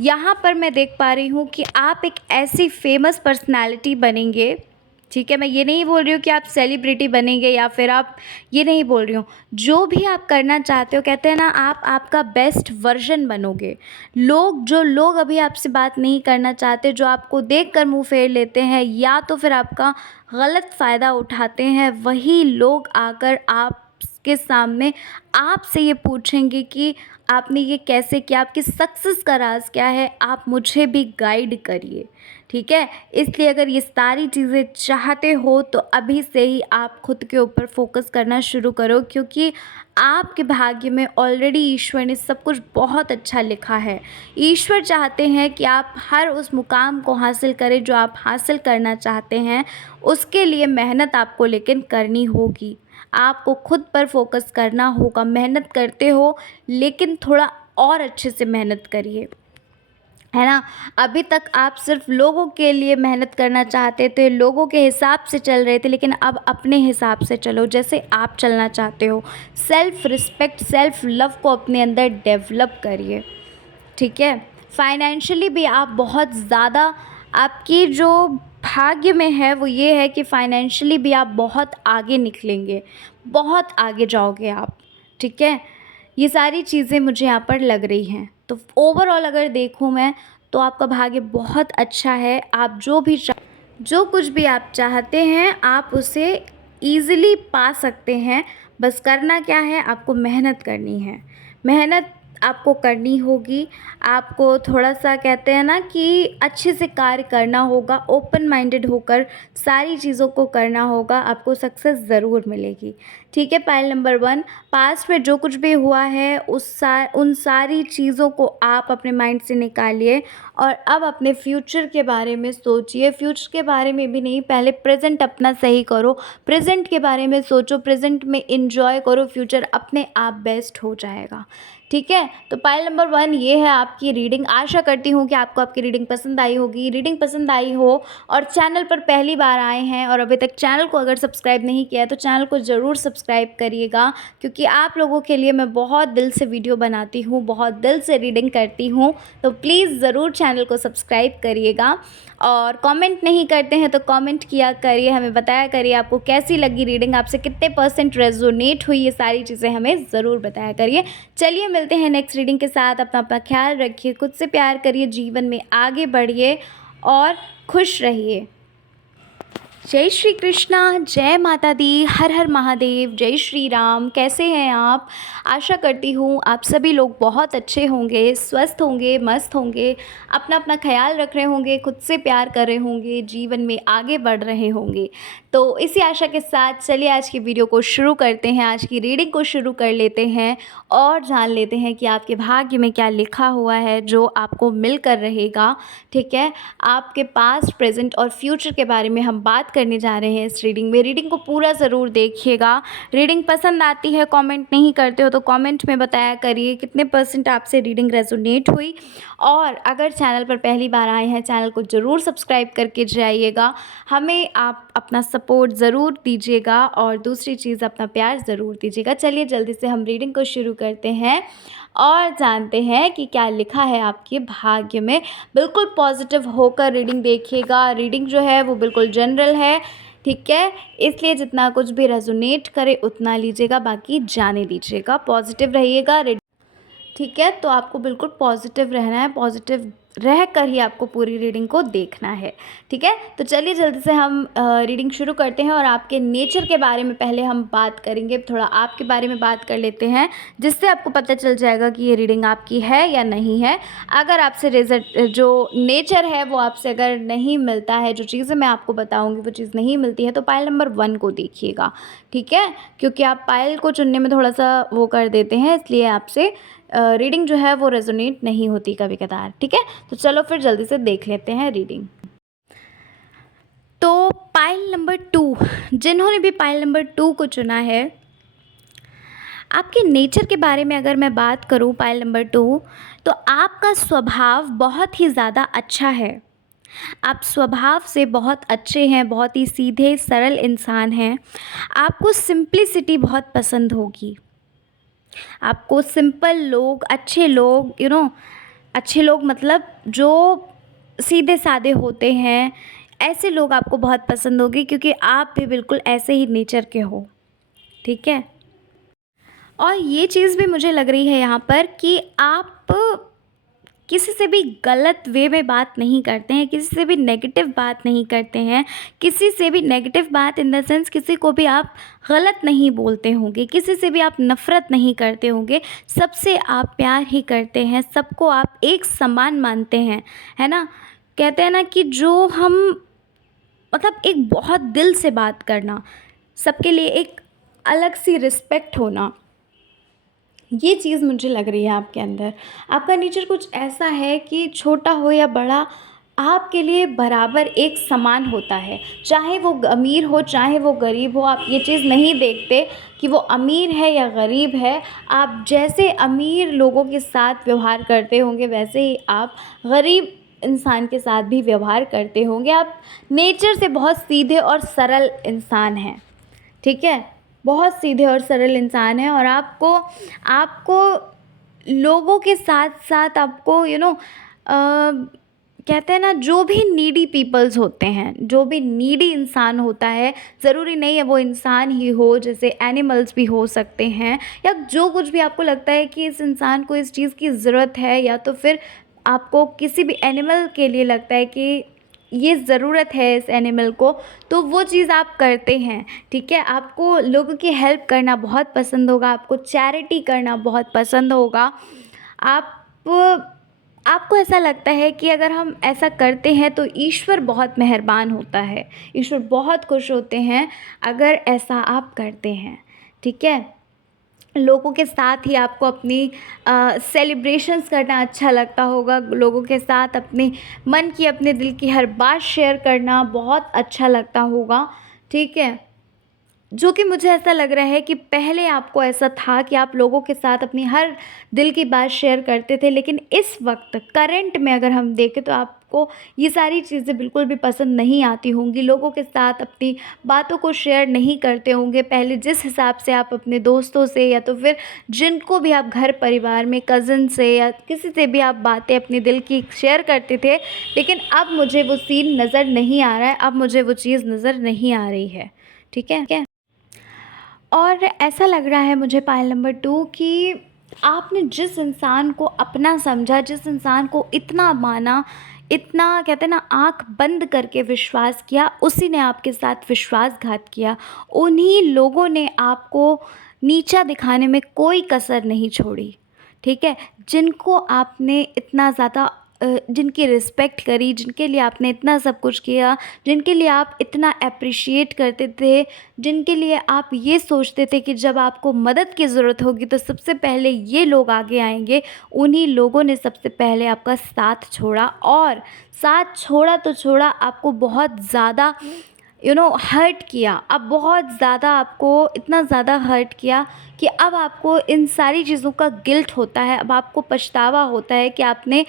यहाँ पर मैं देख पा रही हूँ कि आप एक ऐसी फेमस पर्सनैलिटी बनेंगे, ठीक है? मैं ये नहीं बोल रही हूँ कि आप सेलिब्रिटी बनेंगे, या फिर आप, ये नहीं बोल रही हूँ। जो भी आप करना चाहते हो, कहते हैं ना, आप आपका बेस्ट वर्ज़न बनोगे। जो लोग अभी आपसे बात नहीं करना चाहते, जो आपको देखकर मुँह फेर लेते हैं, या तो फिर आपका गलत फ़ायदा उठाते हैं, वही लोग आकर आपके सामने आपसे ये पूछेंगे कि आपने ये कैसे किया, आपकी सक्सेस का राज़ क्या है, आप मुझे भी गाइड करिए, ठीक है? इसलिए अगर ये सारी चीज़ें चाहते हो तो अभी से ही आप खुद के ऊपर फ़ोकस करना शुरू करो, क्योंकि आपके भाग्य में ऑलरेडी ईश्वर ने सब कुछ बहुत अच्छा लिखा है। ईश्वर चाहते हैं कि आप हर उस मुकाम को हासिल करें जो आप हासिल करना चाहते हैं, उसके लिए मेहनत आपको लेकिन करनी होगी। आपको खुद पर फोकस करना होगा। मेहनत करते हो लेकिन थोड़ा और अच्छे से मेहनत करिए, है ना। अभी तक आप सिर्फ लोगों के लिए मेहनत करना चाहते थे, लोगों के हिसाब से चल रहे थे, लेकिन अब अपने हिसाब से चलो, जैसे आप चलना चाहते हो। सेल्फ रिस्पेक्ट, सेल्फ लव को अपने अंदर डेवलप करिए, ठीक है। फाइनेंशियली भी आप बहुत ज़्यादा, आपकी जो भाग्य में है वो ये है कि फाइनेंशियली भी आप बहुत आगे निकलेंगे, बहुत आगे जाओगे आप, ठीक है। ये सारी चीज़ें मुझे यहाँ पर लग रही हैं। तो ओवरऑल अगर देखूँ मैं, तो आपका भाग्य बहुत अच्छा है। आप जो कुछ भी आप चाहते हैं आप उसे ईज़िली पा सकते हैं। बस करना क्या है, आपको मेहनत करनी है। मेहनत आपको करनी होगी। आपको थोड़ा-सा कहते हैं ना कि अच्छे से कार्य करना होगा, ओपन माइंडेड होकर सारी चीज़ों को करना होगा, आपको सक्सेस ज़रूर मिलेगी, ठीक है। पाइल नंबर 1, पास्ट में जो कुछ भी हुआ है उन सारी चीज़ों को आप अपने माइंड से निकालिए और अब अपने फ्यूचर के बारे में सोचिए। फ्यूचर के बारे में भी नहीं, पहले प्रेज़ेंट अपना सही करो, प्रेज़ेंट के बारे में सोचो, प्रेज़ेंट में एन्जॉय करो, फ्यूचर अपने आप बेस्ट हो जाएगा, ठीक है। तो पाइल नंबर 1 ये है आपकी रीडिंग। आशा करती हूँ कि आपको आपकी रीडिंग पसंद आई होगी। रीडिंग पसंद आई हो और चैनल पर पहली बार आए हैं और अभी तक चैनल को अगर सब्सक्राइब नहीं किया है तो चैनल को ज़रूर सब्सक्राइब करिएगा, क्योंकि आप लोगों के लिए मैं बहुत दिल से वीडियो बनाती हूँ, बहुत दिल से रीडिंग करती हूँ। तो प्लीज़ ज़रूर चैनल को सब्सक्राइब करिएगा और कमेंट नहीं करते हैं तो कमेंट किया करिए, हमें बताया करिए आपको कैसी लगी रीडिंग, आपसे कितने % रेजोनेट हुई, ये सारी चीज़ें हमें ज़रूर बताया करिए। चलिए मिलते हैं नेक्स्ट रीडिंग के साथ। अपना अपना ख्याल रखिए, खुद से प्यार करिए, जीवन में आगे बढ़िए और खुश रहिए। जय श्री कृष्णा, जय माता दी, हर हर महादेव, जय श्री राम। कैसे हैं आप? आशा करती हूँ आप सभी लोग बहुत अच्छे होंगे, स्वस्थ होंगे, मस्त होंगे, अपना अपना ख्याल रख रहे होंगे, खुद से प्यार कर रहे होंगे, जीवन में आगे बढ़ रहे होंगे। तो इसी आशा के साथ चलिए आज की वीडियो को शुरू करते हैं, आज की रीडिंग को शुरू कर लेते हैं और जान लेते हैं कि आपके भाग्य में क्या लिखा हुआ है जो आपको मिलकर रहेगा, ठीक है। आपके पास्ट, प्रेजेंट और फ्यूचर के बारे में हम बात करने जा रहे हैं इस रीडिंग में। रीडिंग को पूरा ज़रूर देखिएगा। रीडिंग पसंद आती है, कमेंट नहीं करते हो तो कमेंट में बताया करिए कितने % आपसे रीडिंग रेजोनेट हुई। और अगर चैनल पर पहली बार आए हैं चैनल को ज़रूर सब्सक्राइब करके जाइएगा। हमें आप अपना सपोर्ट ज़रूर दीजिएगा और दूसरी चीज़ अपना प्यार ज़रूर दीजिएगा। चलिए जल्दी से हम रीडिंग को शुरू करते हैं और जानते हैं कि क्या लिखा है आपके भाग्य में। बिल्कुल पॉजिटिव होकर रीडिंग देखिएगा। रीडिंग जो है वो बिल्कुल जनरल है, ठीक है, इसलिए जितना कुछ भी रेजोनेट करे उतना लीजिएगा, बाकी जाने दीजिएगा। पॉजिटिव रहिएगा, ठीक है। तो आपको बिल्कुल पॉजिटिव रहना है, पॉजिटिव रह कर ही आपको पूरी रीडिंग को देखना है, ठीक है। तो चलिए जल्दी से हम रीडिंग शुरू करते हैं और आपके नेचर के बारे में पहले हम बात करेंगे। थोड़ा आपके बारे में बात कर लेते हैं जिससे आपको पता चल जाएगा कि ये रीडिंग आपकी है या नहीं है। अगर आपसे रिजल्ट जो नेचर है वो आपसे अगर नहीं मिलता है, जो चीज़ें मैं आपको बताऊँगी वो चीज़ नहीं मिलती है, तो पाइल नंबर 1 को देखिएगा, ठीक है, क्योंकि आप पाइल को चुनने में थोड़ा सा वो कर देते हैं, इसलिए आपसे रीडिंग जो है वो रेजोनेट नहीं होती कभी कदार, ठीक है। तो चलो फिर जल्दी से देख लेते हैं रीडिंग। तो पाइल नंबर 2, जिन्होंने भी पाइल नंबर 2 को चुना है, आपके नेचर के बारे में अगर मैं बात करूं पाइल नंबर 2, तो आपका स्वभाव बहुत ही ज़्यादा अच्छा है। आप स्वभाव से बहुत अच्छे हैं, बहुत ही सीधे सरल इंसान हैं। आपको सिंप्लिसिटी बहुत पसंद होगी। आपको सिंपल लोग, अच्छे लोग, अच्छे लोग मतलब जो सीधे साधे होते हैं, ऐसे लोग आपको बहुत पसंद होंगे, क्योंकि आप भी बिल्कुल ऐसे ही नेचर के हो, ठीक है। और ये चीज़ भी मुझे लग रही है यहाँ पर कि आप किसी से भी गलत वे में बात नहीं करते हैं, किसी से भी नेगेटिव बात नहीं करते हैं, किसी से भी नेगेटिव बात इन द सेंस किसी को भी आप गलत नहीं बोलते होंगे, किसी से भी आप नफ़रत नहीं करते होंगे, सबसे आप प्यार ही करते हैं, सबको आप एक समान मानते हैं, है ना। कहते हैं ना कि जो हम मतलब एक बहुत दिल से बात करना, सबके लिए एक अलग सी रिस्पेक्ट होना, ये चीज़ मुझे लग रही है आपके अंदर। आपका नेचर कुछ ऐसा है कि छोटा हो या बड़ा, आपके लिए बराबर एक समान होता है। चाहे वो अमीर हो, चाहे वो गरीब हो, आप ये चीज़ नहीं देखते कि वो अमीर है या गरीब है। आप जैसे अमीर लोगों के साथ व्यवहार करते होंगे, वैसे ही आप गरीब इंसान के साथ भी व्यवहार करते होंगे। आप नेचर से बहुत सीधे और सरल इंसान हैं, ठीक है? बहुत सीधे और सरल इंसान हैं, और आपको आपको लोगों के साथ-साथ आपको कहते हैं ना, जो भी नीडी पीपल्स होते हैं, जो भी नीडी इंसान होता है, ज़रूरी नहीं है वो इंसान ही हो, जैसे एनिमल्स भी हो सकते हैं, या जो कुछ भी आपको लगता है कि इस इंसान को इस चीज़ की ज़रूरत है, या तो फिर आपको किसी भी एनिमल के लिए लगता है कि ये ज़रूरत है इस एनिमल को, तो वो चीज़ आप करते हैं, ठीक है? आपको लोगों की हेल्प करना बहुत पसंद होगा, आपको चैरिटी करना बहुत पसंद होगा। आप आपको ऐसा लगता है कि अगर हम ऐसा करते हैं तो ईश्वर बहुत मेहरबान होता है, ईश्वर बहुत खुश होते हैं अगर ऐसा आप करते हैं, ठीक है? लोगों के साथ ही आपको अपनी सेलिब्रेशंस करना अच्छा लगता होगा, लोगों के साथ अपने मन की, अपने दिल की हर बात शेयर करना बहुत अच्छा लगता होगा, ठीक है? जो कि मुझे ऐसा लग रहा है कि पहले आपको ऐसा था कि आप लोगों के साथ अपनी हर दिल की बात शेयर करते थे, लेकिन इस वक्त करंट में अगर हम देखें तो आपको ये सारी चीज़ें बिल्कुल भी पसंद नहीं आती होंगी, लोगों के साथ अपनी बातों को शेयर नहीं करते होंगे पहले जिस हिसाब से आप अपने दोस्तों से, या तो फिर जिनको भी आप घर परिवार में कज़न से या किसी से भी आप बातें अपने दिल की शेयर करते थे। लेकिन अब मुझे वो सीन नज़र नहीं आ रहा है, अब मुझे वो चीज़ नज़र नहीं आ रही है, ठीक है? और ऐसा लग रहा है मुझे पायल नंबर 2 कि आपने जिस इंसान को अपना समझा, जिस इंसान को इतना माना, इतना कहते हैं ना आँख बंद करके विश्वास किया, उसी ने आपके साथ विश्वासघात किया। उन्हीं लोगों ने आपको नीचा दिखाने में कोई कसर नहीं छोड़ी, ठीक है? जिनको आपने इतना ज़्यादा जिनकी रिस्पेक्ट करी, जिनके लिए आपने इतना सब कुछ किया, जिनके लिए आप इतना एप्रिशिएट करते थे, जिनके लिए आप ये सोचते थे कि जब आपको मदद की ज़रूरत होगी तो सबसे पहले ये लोग आगे आएँगे, उन्हीं लोगों ने सबसे पहले आपका साथ छोड़ा, और साथ छोड़ा तो छोड़ा, आपको बहुत ज़्यादा हर्ट किया। अब बहुत ज़्यादा आपको इतना ज़्यादा हर्ट किया कि अब आपको इन सारी चीज़ों का गिल्ट होता है, अब आपको पछतावा होता है कि आपने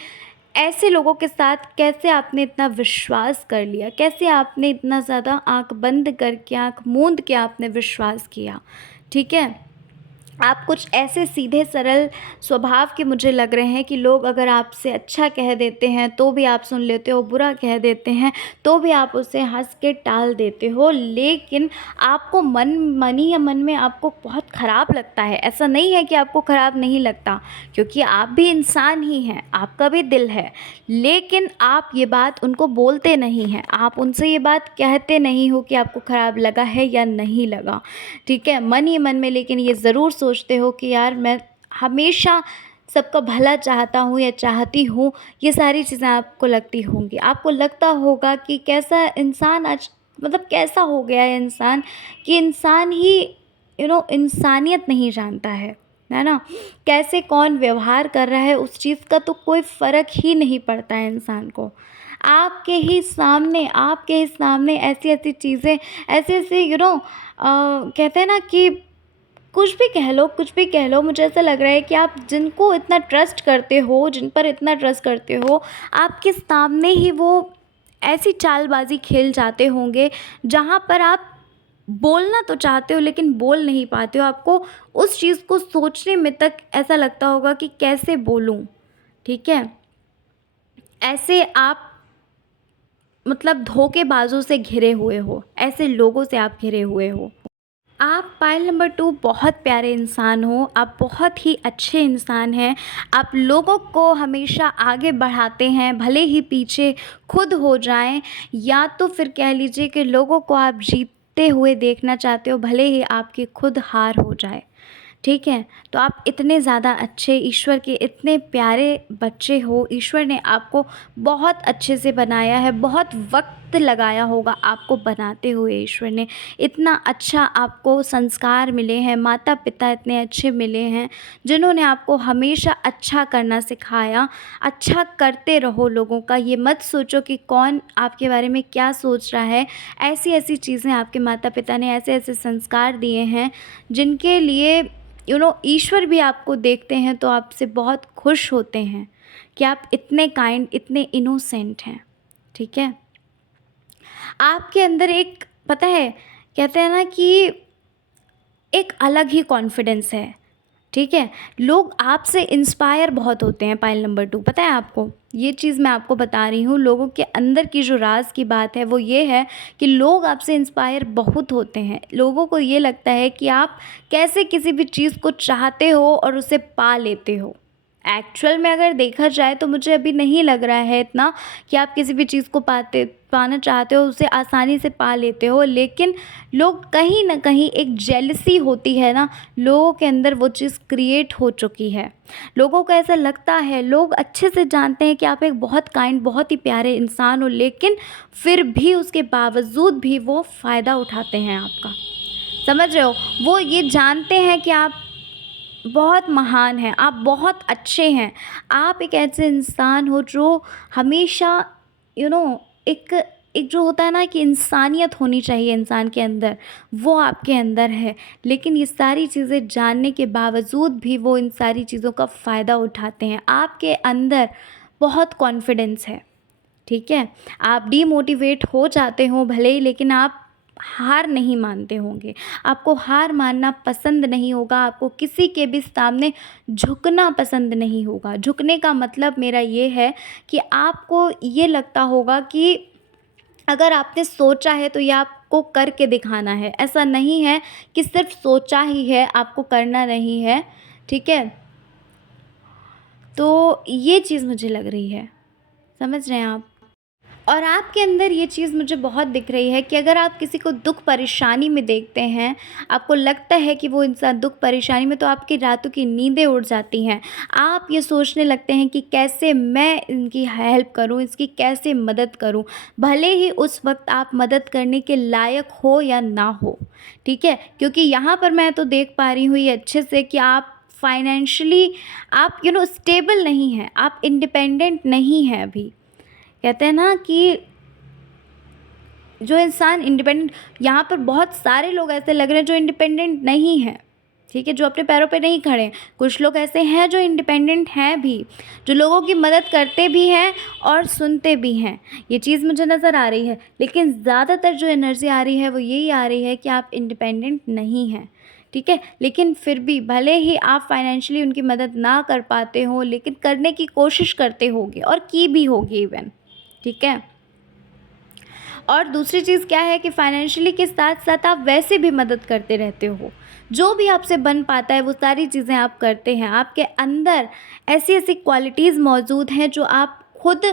ऐसे लोगों के साथ कैसे आपने इतना विश्वास कर लिया, कैसे आपने इतना ज़्यादा आँख बंद करके, आँख मूंद के आपने विश्वास किया, ठीक है? आप कुछ ऐसे सीधे सरल स्वभाव के मुझे लग रहे हैं कि लोग अगर आपसे अच्छा कह देते हैं तो भी आप सुन लेते हो, बुरा कह देते हैं तो भी आप उसे हँस के टाल देते हो, लेकिन आपको मन ही मन में आपको बहुत ख़राब लगता है। ऐसा नहीं है कि आपको ख़राब नहीं लगता, क्योंकि आप भी इंसान ही हैं, आपका भी दिल है, लेकिन आप ये बात उनको बोलते नहीं हैं, आप उनसे ये बात कहते नहीं हो कि आपको ख़राब लगा है या नहीं लगा, ठीक है? मन ही मन में लेकिन ये ज़रूर सोचते हो कि यार मैं हमेशा सबका भला चाहता हूँ या चाहती हूँ, ये सारी चीज़ें आपको लगती होंगी। आपको लगता होगा कि कैसा इंसान आज, मतलब कैसा हो गया है इंसान, कि इंसान ही इंसानियत नहीं जानता है ना? कैसे कौन व्यवहार कर रहा है उस चीज़ का तो कोई फ़र्क ही नहीं पड़ता है इंसान को। आपके ही सामने ऐसी-ऐसी चीज़ें, ऐसे-ऐसे कहते हैं ना कि कुछ भी कह लो, मुझे ऐसा लग रहा है कि आप जिनको इतना ट्रस्ट करते हो, जिन पर इतना ट्रस्ट करते हो, आपके सामने ही वो ऐसी चालबाज़ी खेल जाते होंगे, जहाँ पर आप बोलना तो चाहते हो लेकिन बोल नहीं पाते हो। आपको उस चीज़ को सोचने में तक ऐसा लगता होगा कि कैसे बोलूँ, ठीक है? ऐसे आप मतलब धोखेबाज़ों से घिरे हुए हो, ऐसे लोगों से आप घिरे हुए हो। आप पाइल नंबर 2 बहुत प्यारे इंसान हो, आप बहुत ही अच्छे इंसान हैं, आप लोगों को हमेशा आगे बढ़ाते हैं, भले ही पीछे खुद हो जाएँ, या तो फिर कह लीजिए कि लोगों को आप जीतते हुए देखना चाहते हो, भले ही आपकी खुद हार हो जाए, ठीक है? तो आप इतने ज़्यादा अच्छे, ईश्वर के इतने प्यारे बच्चे हो, ईश्वर ने आपको बहुत अच्छे से बनाया है, बहुत वक़्त वक़्त लगाया होगा आपको बनाते हुए ईश्वर ने। इतना अच्छा आपको संस्कार मिले हैं, माता-पिता इतने अच्छे मिले हैं, जिन्होंने आपको हमेशा अच्छा करना सिखाया। अच्छा करते रहो लोगों का, ये मत सोचो कि कौन आपके बारे में क्या सोच रहा है। ऐसी-ऐसी चीज़ें आपके माता-पिता ने ऐसे-ऐसे संस्कार दिए हैं, जिनके लिए ईश्वर भी आपको देखते हैं तो आपसे बहुत खुश होते हैं कि आप इतने काइंड, इतने इनोसेंट हैं, ठीक है? आपके अंदर एक पता है, कहते हैं ना कि एक अलग ही कॉन्फिडेंस है, ठीक है? लोग आपसे इंस्पायर बहुत होते हैं पाइल नंबर 2, पता है आपको? ये चीज़ मैं आपको बता रही हूँ, लोगों के अंदर की जो राज़ की बात है वो ये है कि लोग आपसे इंस्पायर बहुत होते हैं। लोगों को ये लगता है कि आप कैसे किसी भी चीज़ को चाहते हो और उसे पा लेते हो। एक्चुअल में अगर देखा जाए तो मुझे अभी नहीं लग रहा है इतना कि आप किसी भी चीज़ को पाना चाहते हो, उसे आसानी से पा लेते हो, लेकिन लोग कहीं न कहीं एक जेलसी होती है ना, लोगों के अंदर वो चीज़ क्रिएट हो चुकी है। लोगों को ऐसा लगता है, लोग अच्छे से जानते हैं कि आप एक बहुत काइंड, बहुत ही प्यारे इंसान हो, लेकिन फिर भी उसके बावजूद भी वो फ़ायदा उठाते हैं आपका। समझ रहे हो? वो ये जानते हैं कि आप बहुत महान हैं, आप बहुत अच्छे हैं। आप एक ऐसे इंसान हो जो हमेशा यू नो एक एक जो होता है ना कि इंसानियत होनी चाहिए इंसान के अंदर, वो आपके अंदर है। लेकिन ये सारी चीज़ें जानने के बावजूद भी वो इन सारी चीज़ों का फ़ायदा उठाते हैं। आपके अंदर बहुत कॉन्फिडेंस है, ठीक है? आप डीमोटिवेट हो जाते हो भले ही, लेकिन आप हार नहीं मानते होंगे। आपको हार मानना पसंद नहीं होगा, आपको किसी के भी सामने झुकना पसंद नहीं होगा। झुकने का मतलब मेरा ये है कि आपको ये लगता होगा कि अगर आपने सोचा है तो ये आपको करके दिखाना है। ऐसा नहीं है कि सिर्फ़ सोचा ही है, आपको करना नहीं है, ठीक है? तो ये चीज़ मुझे लग रही है, समझ रहे हैं आप? और आपके अंदर ये चीज़ मुझे बहुत दिख रही है कि अगर आप किसी को दुःख परेशानी में देखते हैं, आपको लगता है कि वो इंसान दुःख परेशानी में, तो आपकी रातों की नींदें उड़ जाती हैं। आप ये सोचने लगते हैं कि कैसे मैं इनकी हेल्प करूँ, इसकी कैसे मदद करूँ, भले ही उस वक़्त आप मदद करने के लायक हो या ना हो, ठीक है? क्योंकि यहाँ पर मैं तो देख पा रही हूँ ये अच्छे से कि आप फाइनेंशियली आप स्टेबल नहीं हैं, आप इंडिपेंडेंट नहीं हैं अभी। कहते हैं ना कि जो इंसान इंडिपेंडेंट, यहाँ पर बहुत सारे लोग ऐसे लग रहे हैं जो इंडिपेंडेंट नहीं हैं, ठीक है? जो अपने पैरों पे नहीं खड़े हैं। कुछ लोग ऐसे हैं जो इंडिपेंडेंट हैं भी, जो लोगों की मदद करते भी हैं और सुनते भी हैं। ये चीज़ मुझे नज़र आ रही है, लेकिन ज़्यादातर जो एनर्जी आ रही है वो यही आ रही है कि आप इंडिपेंडेंट नहीं हैं, ठीक है? लेकिन फिर भी भले ही आप फाइनेंशियली उनकी मदद ना कर पाते हो, लेकिन करने की कोशिश करते होगे और की भी होगी इवन, ठीक है? और दूसरी चीज़ क्या है कि फाइनेंशियली के साथ-साथ आप वैसे भी मदद करते रहते हो। जो भी आपसे बन पाता है वो सारी चीज़ें आप करते हैं। आपके अंदर ऐसी-ऐसी क्वालिटीज़ मौजूद हैं जो आप खुद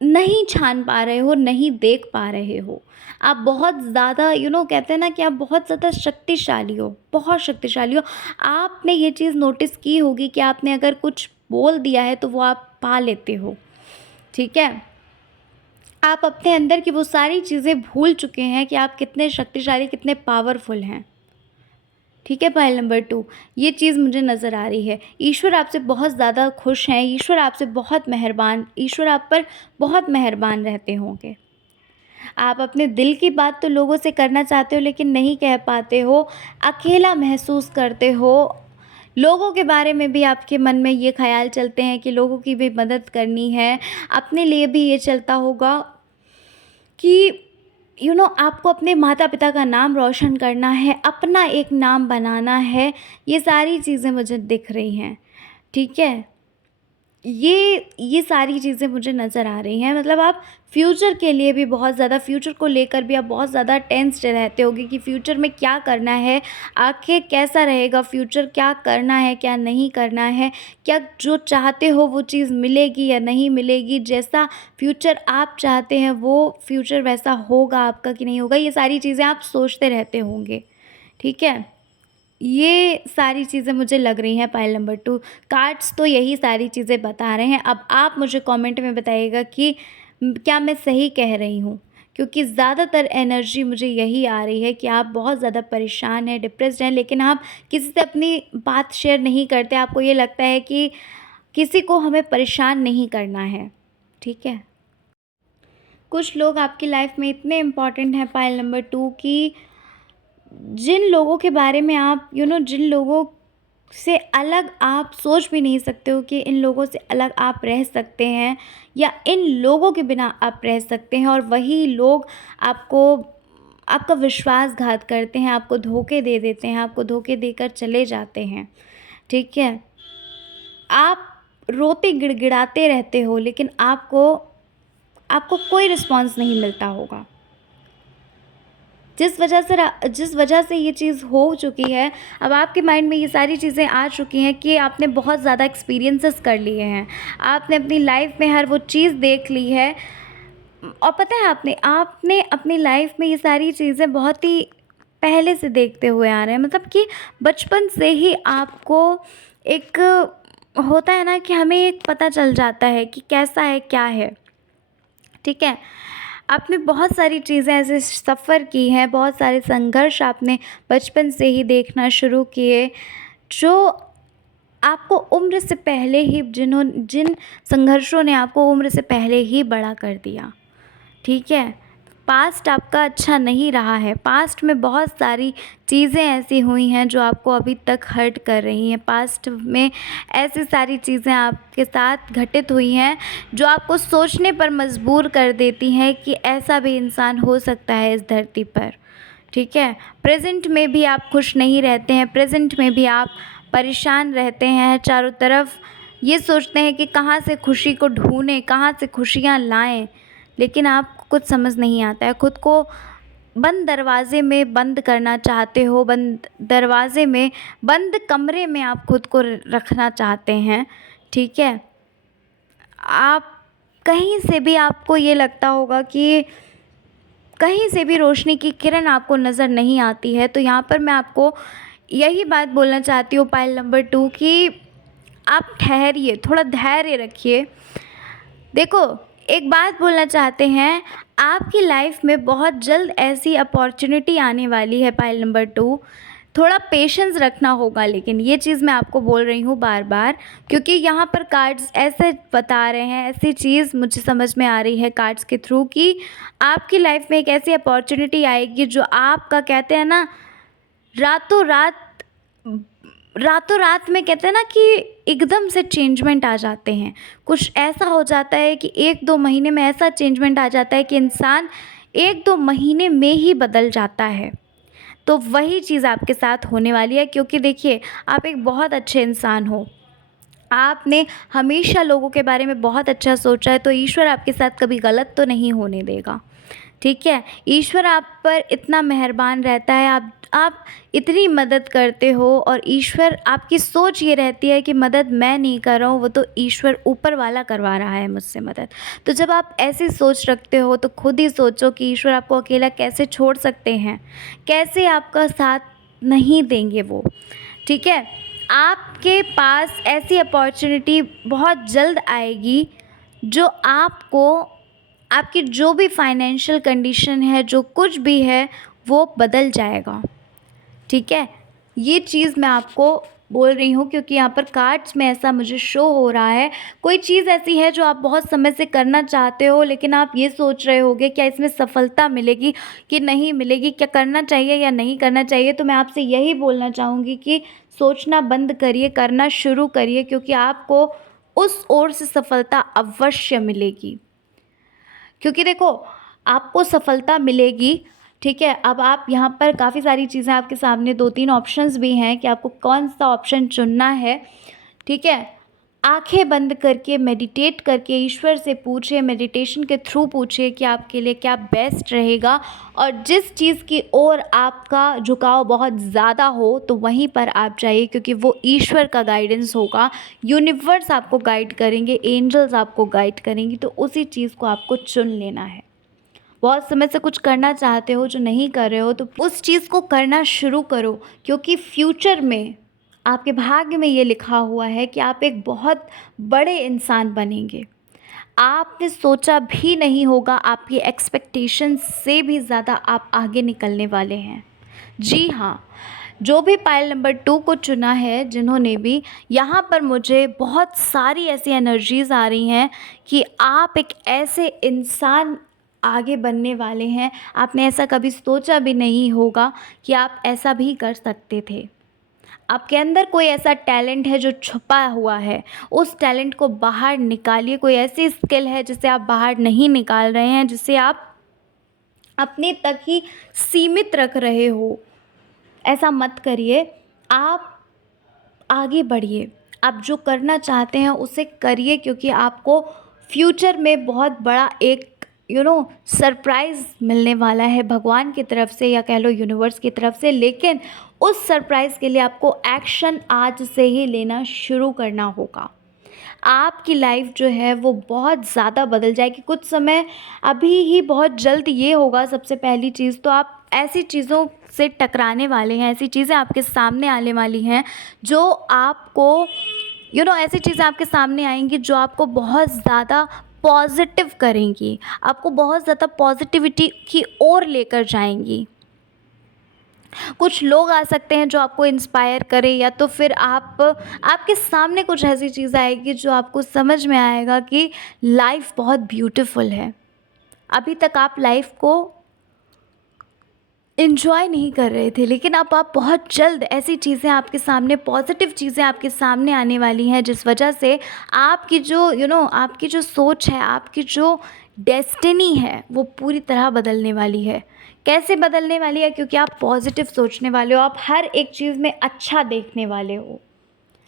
नहीं छान पा रहे हो, नहीं देख पा रहे हो। आप बहुत ज़्यादा कहते हैं ना कि आप बहुत ज़्यादा शक्तिशाली हो, बहुत शक्तिशाली हो। आपने ये चीज़ नोटिस की होगी कि आपने अगर कुछ बोल दिया है तो वो आप पा लेते हो, ठीक है? आप अपने अंदर की वो सारी चीज़ें भूल चुके हैं कि आप कितने शक्तिशाली, कितने पावरफुल हैं। ठीक है, पॉइंट नंबर 2, ये चीज़ मुझे नज़र आ रही है। ईश्वर आपसे बहुत ज़्यादा खुश हैं, ईश्वर आपसे बहुत मेहरबान, ईश्वर आप पर बहुत मेहरबान रहते होंगे। आप अपने दिल की बात तो लोगों से करना चाहते हो लेकिन नहीं कह पाते हो, अकेला महसूस करते हो। लोगों के बारे में भी आपके मन में ये ख़्याल चलते हैं कि लोगों की भी मदद करनी है। अपने लिए भी ये चलता होगा कि आपको अपने माता-पिता का नाम रोशन करना है, अपना एक नाम बनाना है। ये सारी चीज़ें मुझे दिख रही हैं, ठीक है? ये सारी चीज़ें मुझे नज़र आ रही हैं। मतलब आप फ्यूचर के लिए भी बहुत ज़्यादा, फ्यूचर को लेकर भी आप बहुत ज़्यादा टेंस्ड रहते होगे कि फ्यूचर में क्या करना है, आखिर कैसा रहेगा फ्यूचर, क्या करना है, क्या नहीं करना है, क्या जो चाहते हो वो चीज़ मिलेगी या नहीं मिलेगी, जैसा फ्यूचर आप चाहते हैं वो फ्यूचर वैसा होगा आपका कि नहीं होगा, ये सारी चीज़ें आप सोचते रहते होंगे, ठीक है? ये सारी चीज़ें मुझे लग रही हैं पाइल नंबर 2। कार्ड्स तो यही सारी चीज़ें बता रहे हैं। अब आप मुझे कमेंट में बताइएगा कि क्या मैं सही कह रही हूँ? क्योंकि ज़्यादातर एनर्जी मुझे यही आ रही है कि आप बहुत ज़्यादा परेशान हैं, डिप्रेस्ड हैं, लेकिन आप किसी से अपनी बात शेयर नहीं करते। आपको ये लगता है कि किसी को हमें परेशान नहीं करना है, ठीक है? कुछ लोग आपकी लाइफ में इतने इम्पोर्टेंट हैं पाइल नंबर 2 कि जिन लोगों के बारे में आप जिन लोगों से अलग आप सोच भी नहीं सकते हो कि इन लोगों से अलग आप रह सकते हैं या इन लोगों के बिना आप रह सकते हैं, और वही लोग आपको आपका विश्वासघात करते हैं, आपको धोखे दे देते हैं, आपको धोखे देकर चले जाते हैं, ठीक है? आप रोते गिड़गिड़ाते रहते हो, लेकिन आपको आपको कोई रिस्पॉन्स नहीं मिलता होगा। जिस वजह से ये चीज़ हो चुकी है, अब आपके माइंड में ये सारी चीज़ें आ चुकी हैं कि आपने बहुत ज़्यादा एक्सपीरियंसेस कर लिए हैं। आपने अपनी लाइफ में हर वो चीज़ देख ली है, और पता है आपने आपने अपनी लाइफ में ये सारी चीज़ें बहुत ही पहले से देखते हुए आ रहे हैं। मतलब कि बचपन से ही आपको एक होता है ना कि हमें एक पता चल जाता है कि कैसा है, क्या है, ठीक है? आपने बहुत सारी चीज़ें ऐसे सफ़र की हैं, बहुत सारे संघर्ष आपने बचपन से ही देखना शुरू किए, जो आपको उम्र से पहले ही जिन संघर्षों ने आपको उम्र से पहले ही बड़ा कर दिया, ठीक है? पास्ट आपका अच्छा नहीं रहा है। पास्ट में बहुत सारी चीज़ें ऐसी हुई हैं जो आपको अभी तक हर्ट कर रही हैं। पास्ट में ऐसी सारी चीज़ें आपके साथ घटित हुई हैं जो आपको सोचने पर मजबूर कर देती हैं कि ऐसा भी इंसान हो सकता है इस धरती पर, ठीक है? प्रेज़ेंट में भी आप खुश नहीं रहते हैं, प्रेज़ेंट में भी आप परेशान रहते हैं, चारों तरफ ये सोचते हैं कि कहाँ से खुशी को ढूँढें, कहाँ से खुशियाँ लाएँ, लेकिन आपको कुछ समझ नहीं आता है। खुद को बंद दरवाज़े में बंद करना चाहते हो, बंद दरवाज़े में, बंद कमरे में आप खुद को रखना चाहते हैं, ठीक है? आप कहीं से भी आपको ये लगता होगा कि कहीं से भी रोशनी की किरण आपको नज़र नहीं आती है, तो यहाँ पर मैं आपको यही बात बोलना चाहती हूँ पाइल नंबर 2 कि आप ठहरिए, थोड़ा धैर्य रखिए। देखो, एक बात बोलना चाहते हैं, आपकी लाइफ में बहुत जल्द ऐसी अपॉर्चुनिटी आने वाली है पाइल नंबर 2। थोड़ा पेशेंस रखना होगा, लेकिन ये चीज़ मैं आपको बोल रही हूँ बार-बार, क्योंकि यहाँ पर कार्ड्स ऐसे बता रहे हैं, ऐसी चीज़ मुझे समझ में आ रही है कार्ड्स के थ्रू कि आपकी लाइफ में एक ऐसी अपॉर्चुनिटी आएगी जो आपका, कहते हैं ना, रातों रात रातों रात में, कहते हैं ना कि एकदम से चेंजमेंट आ जाते हैं। कुछ ऐसा हो जाता है कि 1-2 महीने में ऐसा चेंजमेंट आ जाता है कि इंसान 1-2 महीने में ही बदल जाता है। तो वही चीज़ आपके साथ होने वाली है, क्योंकि देखिए, आप एक बहुत अच्छे इंसान हो। आपने हमेशा लोगों के बारे में बहुत अच्छा सोचा है, तो ईश्वर आपके साथ कभी गलत तो नहीं होने देगा, ठीक है? ईश्वर आप पर इतना मेहरबान रहता है, आप इतनी मदद करते हो, और ईश्वर, आपकी सोच ये रहती है कि मदद मैं नहीं कर रहा हूँ, वो तो ईश्वर ऊपर वाला करवा रहा है मुझसे मदद। तो जब आप ऐसी सोच रखते हो तो खुद ही सोचो कि ईश्वर आपको अकेला कैसे छोड़ सकते हैं, कैसे आपका साथ नहीं देंगे वो, ठीक है? आपके पास ऐसी अपॉर्चुनिटी बहुत जल्द आएगी जो आपको, आपकी जो भी फाइनेंशियल कंडीशन है, जो कुछ भी है, वो बदल जाएगा, ठीक है? ये चीज़ मैं आपको बोल रही हूँ क्योंकि यहाँ पर कार्ड्स में ऐसा मुझे शो हो रहा है। कोई चीज़ ऐसी है जो आप बहुत समय से करना चाहते हो, लेकिन आप ये सोच रहे होगे क्या इसमें सफलता मिलेगी कि नहीं मिलेगी, क्या करना चाहिए या नहीं करना चाहिए। तो मैं आपसे यही बोलना चाहूँगी कि सोचना बंद करिए, करना शुरू करिए, क्योंकि आपको उस ओर से सफलता अवश्य मिलेगी। क्योंकि देखो, आपको सफलता मिलेगी, ठीक है? अब आप यहाँ पर काफ़ी सारी चीज़ें आपके सामने, 2-3 ऑप्शंस भी हैं कि आपको कौन-सा ऑप्शन चुनना है, ठीक है? आँखें बंद करके, मेडिटेट करके ईश्वर से पूछिए, मेडिटेशन के थ्रू पूछिए कि आपके लिए क्या बेस्ट रहेगा, और जिस चीज़ की ओर आपका झुकाव बहुत ज़्यादा हो, तो वहीं पर आप जाइए, क्योंकि वो ईश्वर का गाइडेंस होगा। यूनिवर्स आपको गाइड करेंगे, एंजल्स आपको गाइड करेंगी, तो उसी चीज़ को आपको चुन लेना है। बहुत समय से कुछ करना चाहते हो जो नहीं कर रहे हो, तो उस चीज़ को करना शुरू करो, क्योंकि फ्यूचर में आपके भाग्य में ये लिखा हुआ है कि आप एक बहुत बड़े इंसान बनेंगे। आपने सोचा भी नहीं होगा, आपकी एक्सपेक्टेशन से भी ज़्यादा आप आगे निकलने वाले हैं। जी हाँ, जो भी पाइल नंबर 2 को चुना है जिन्होंने भी, यहाँ पर मुझे बहुत सारी ऐसी एनर्जीज़ आ रही हैं कि आप एक ऐसे इंसान आगे बनने वाले हैं, आपने ऐसा कभी सोचा भी नहीं होगा कि आप ऐसा भी कर सकते थे। आपके अंदर कोई ऐसा टैलेंट है जो छुपा हुआ है, उस टैलेंट को बाहर निकालिए। कोई ऐसी स्किल है जिसे आप बाहर नहीं निकाल रहे हैं, जिसे आप अपने तक ही सीमित रख रहे हो, ऐसा मत करिए। आप आगे बढ़िए, आप जो करना चाहते हैं उसे करिए, क्योंकि आपको फ्यूचर में बहुत बड़ा एक सरप्राइज़ मिलने वाला है भगवान की तरफ से, या कह लो यूनिवर्स की तरफ से। लेकिन उस सरप्राइज़ के लिए आपको एक्शन आज से ही लेना शुरू करना होगा। आपकी लाइफ जो है वो बहुत ज़्यादा बदल जाएगी कुछ समय अभी ही, बहुत जल्द ये होगा। सबसे पहली चीज़ तो आप ऐसी चीज़ों से टकराने वाले हैं, ऐसी चीज़ें आपके सामने आने वाली हैं जो आपको ऐसी चीज़ें आपके सामने आएंगी जो आपको बहुत ज़्यादा पॉजिटिव करेंगी, आपको बहुत ज़्यादा पॉजिटिविटी की ओर लेकर जाएंगी। कुछ लोग आ सकते हैं जो आपको इंस्पायर करें, या तो फिर आपके सामने कुछ ऐसी चीज़ आएगी जो आपको समझ में आएगा कि लाइफ बहुत ब्यूटीफुल है। अभी तक आप लाइफ को इन्जॉय नहीं कर रहे थे, लेकिन अब आप बहुत जल्द ऐसी चीज़ें आपके सामने, पॉजिटिव चीज़ें आपके सामने आने वाली हैं, जिस वजह से आपकी जो आपकी जो सोच है, आपकी जो डेस्टिनी है, वो पूरी तरह बदलने वाली है। कैसे बदलने वाली है? क्योंकि आप पॉजिटिव सोचने वाले हो, आप हर एक चीज़ में अच्छा देखने वाले हो,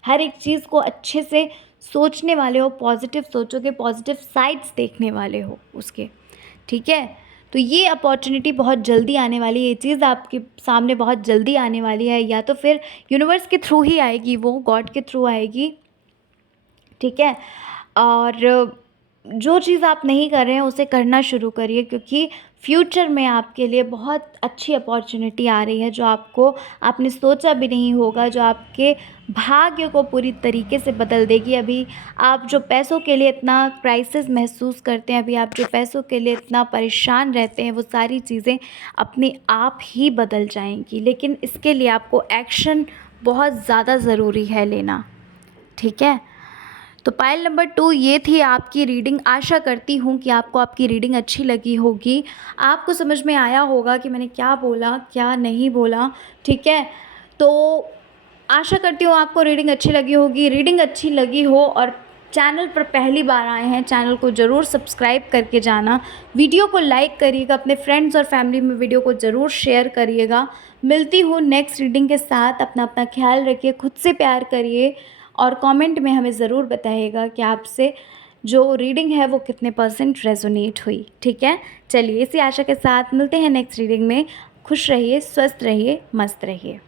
हर एक चीज़ को अच्छे से सोचने वाले हो, पॉजिटिव सोचोगे, पॉजिटिव साइड्स देखने वाले हो उसके। ठीक है, तो ये अपॉर्चुनिटी बहुत जल्दी आने वाली है, ये चीज़ आपके सामने बहुत जल्दी आने वाली है, या तो फिर यूनिवर्स के थ्रू ही आएगी, वो गॉड के थ्रू आएगी। ठीक है, और जो चीज़ आप नहीं कर रहे हैं उसे करना शुरू करिए, क्योंकि फ्यूचर में आपके लिए बहुत अच्छी अपॉर्चुनिटी आ रही है, जो आपने सोचा भी नहीं होगा, जो आपके भाग्य को पूरी तरीके से बदल देगी। अभी आप जो पैसों के लिए इतना क्राइसिस महसूस करते हैं, अभी आप जो पैसों के लिए इतना परेशान रहते हैं, वो सारी चीज़ें अपने आप ही बदल जाएंगी। लेकिन इसके लिए आपको एक्शन बहुत ज़्यादा ज़रूरी है लेना। ठीक है, तो पाइल नंबर 2 ये थी आपकी रीडिंग। आशा करती हूँ कि आपको आपकी रीडिंग अच्छी लगी होगी, आपको समझ में आया होगा कि मैंने क्या बोला, क्या नहीं बोला। ठीक है, तो आशा करती हूँ आपको रीडिंग अच्छी लगी होगी। रीडिंग अच्छी लगी हो और चैनल पर पहली बार आए हैं, चैनल को ज़रूर सब्सक्राइब करके जाना, वीडियो को लाइक करिएगा, अपने फ्रेंड्स और फैमिली में वीडियो को ज़रूर शेयर करिएगा। मिलती हूँ नेक्स्ट रीडिंग के साथ। अपना ख्याल रखिए, खुद से प्यार करिए, और कमेंट में हमें ज़रूर बताइएगा कि आपसे जो रीडिंग है वो कितने % रेजोनेट हुई। ठीक है, चलिए इसी आशा के साथ मिलते हैं नेक्स्ट रीडिंग में। खुश रहिए, स्वस्थ रहिए, मस्त रहिए।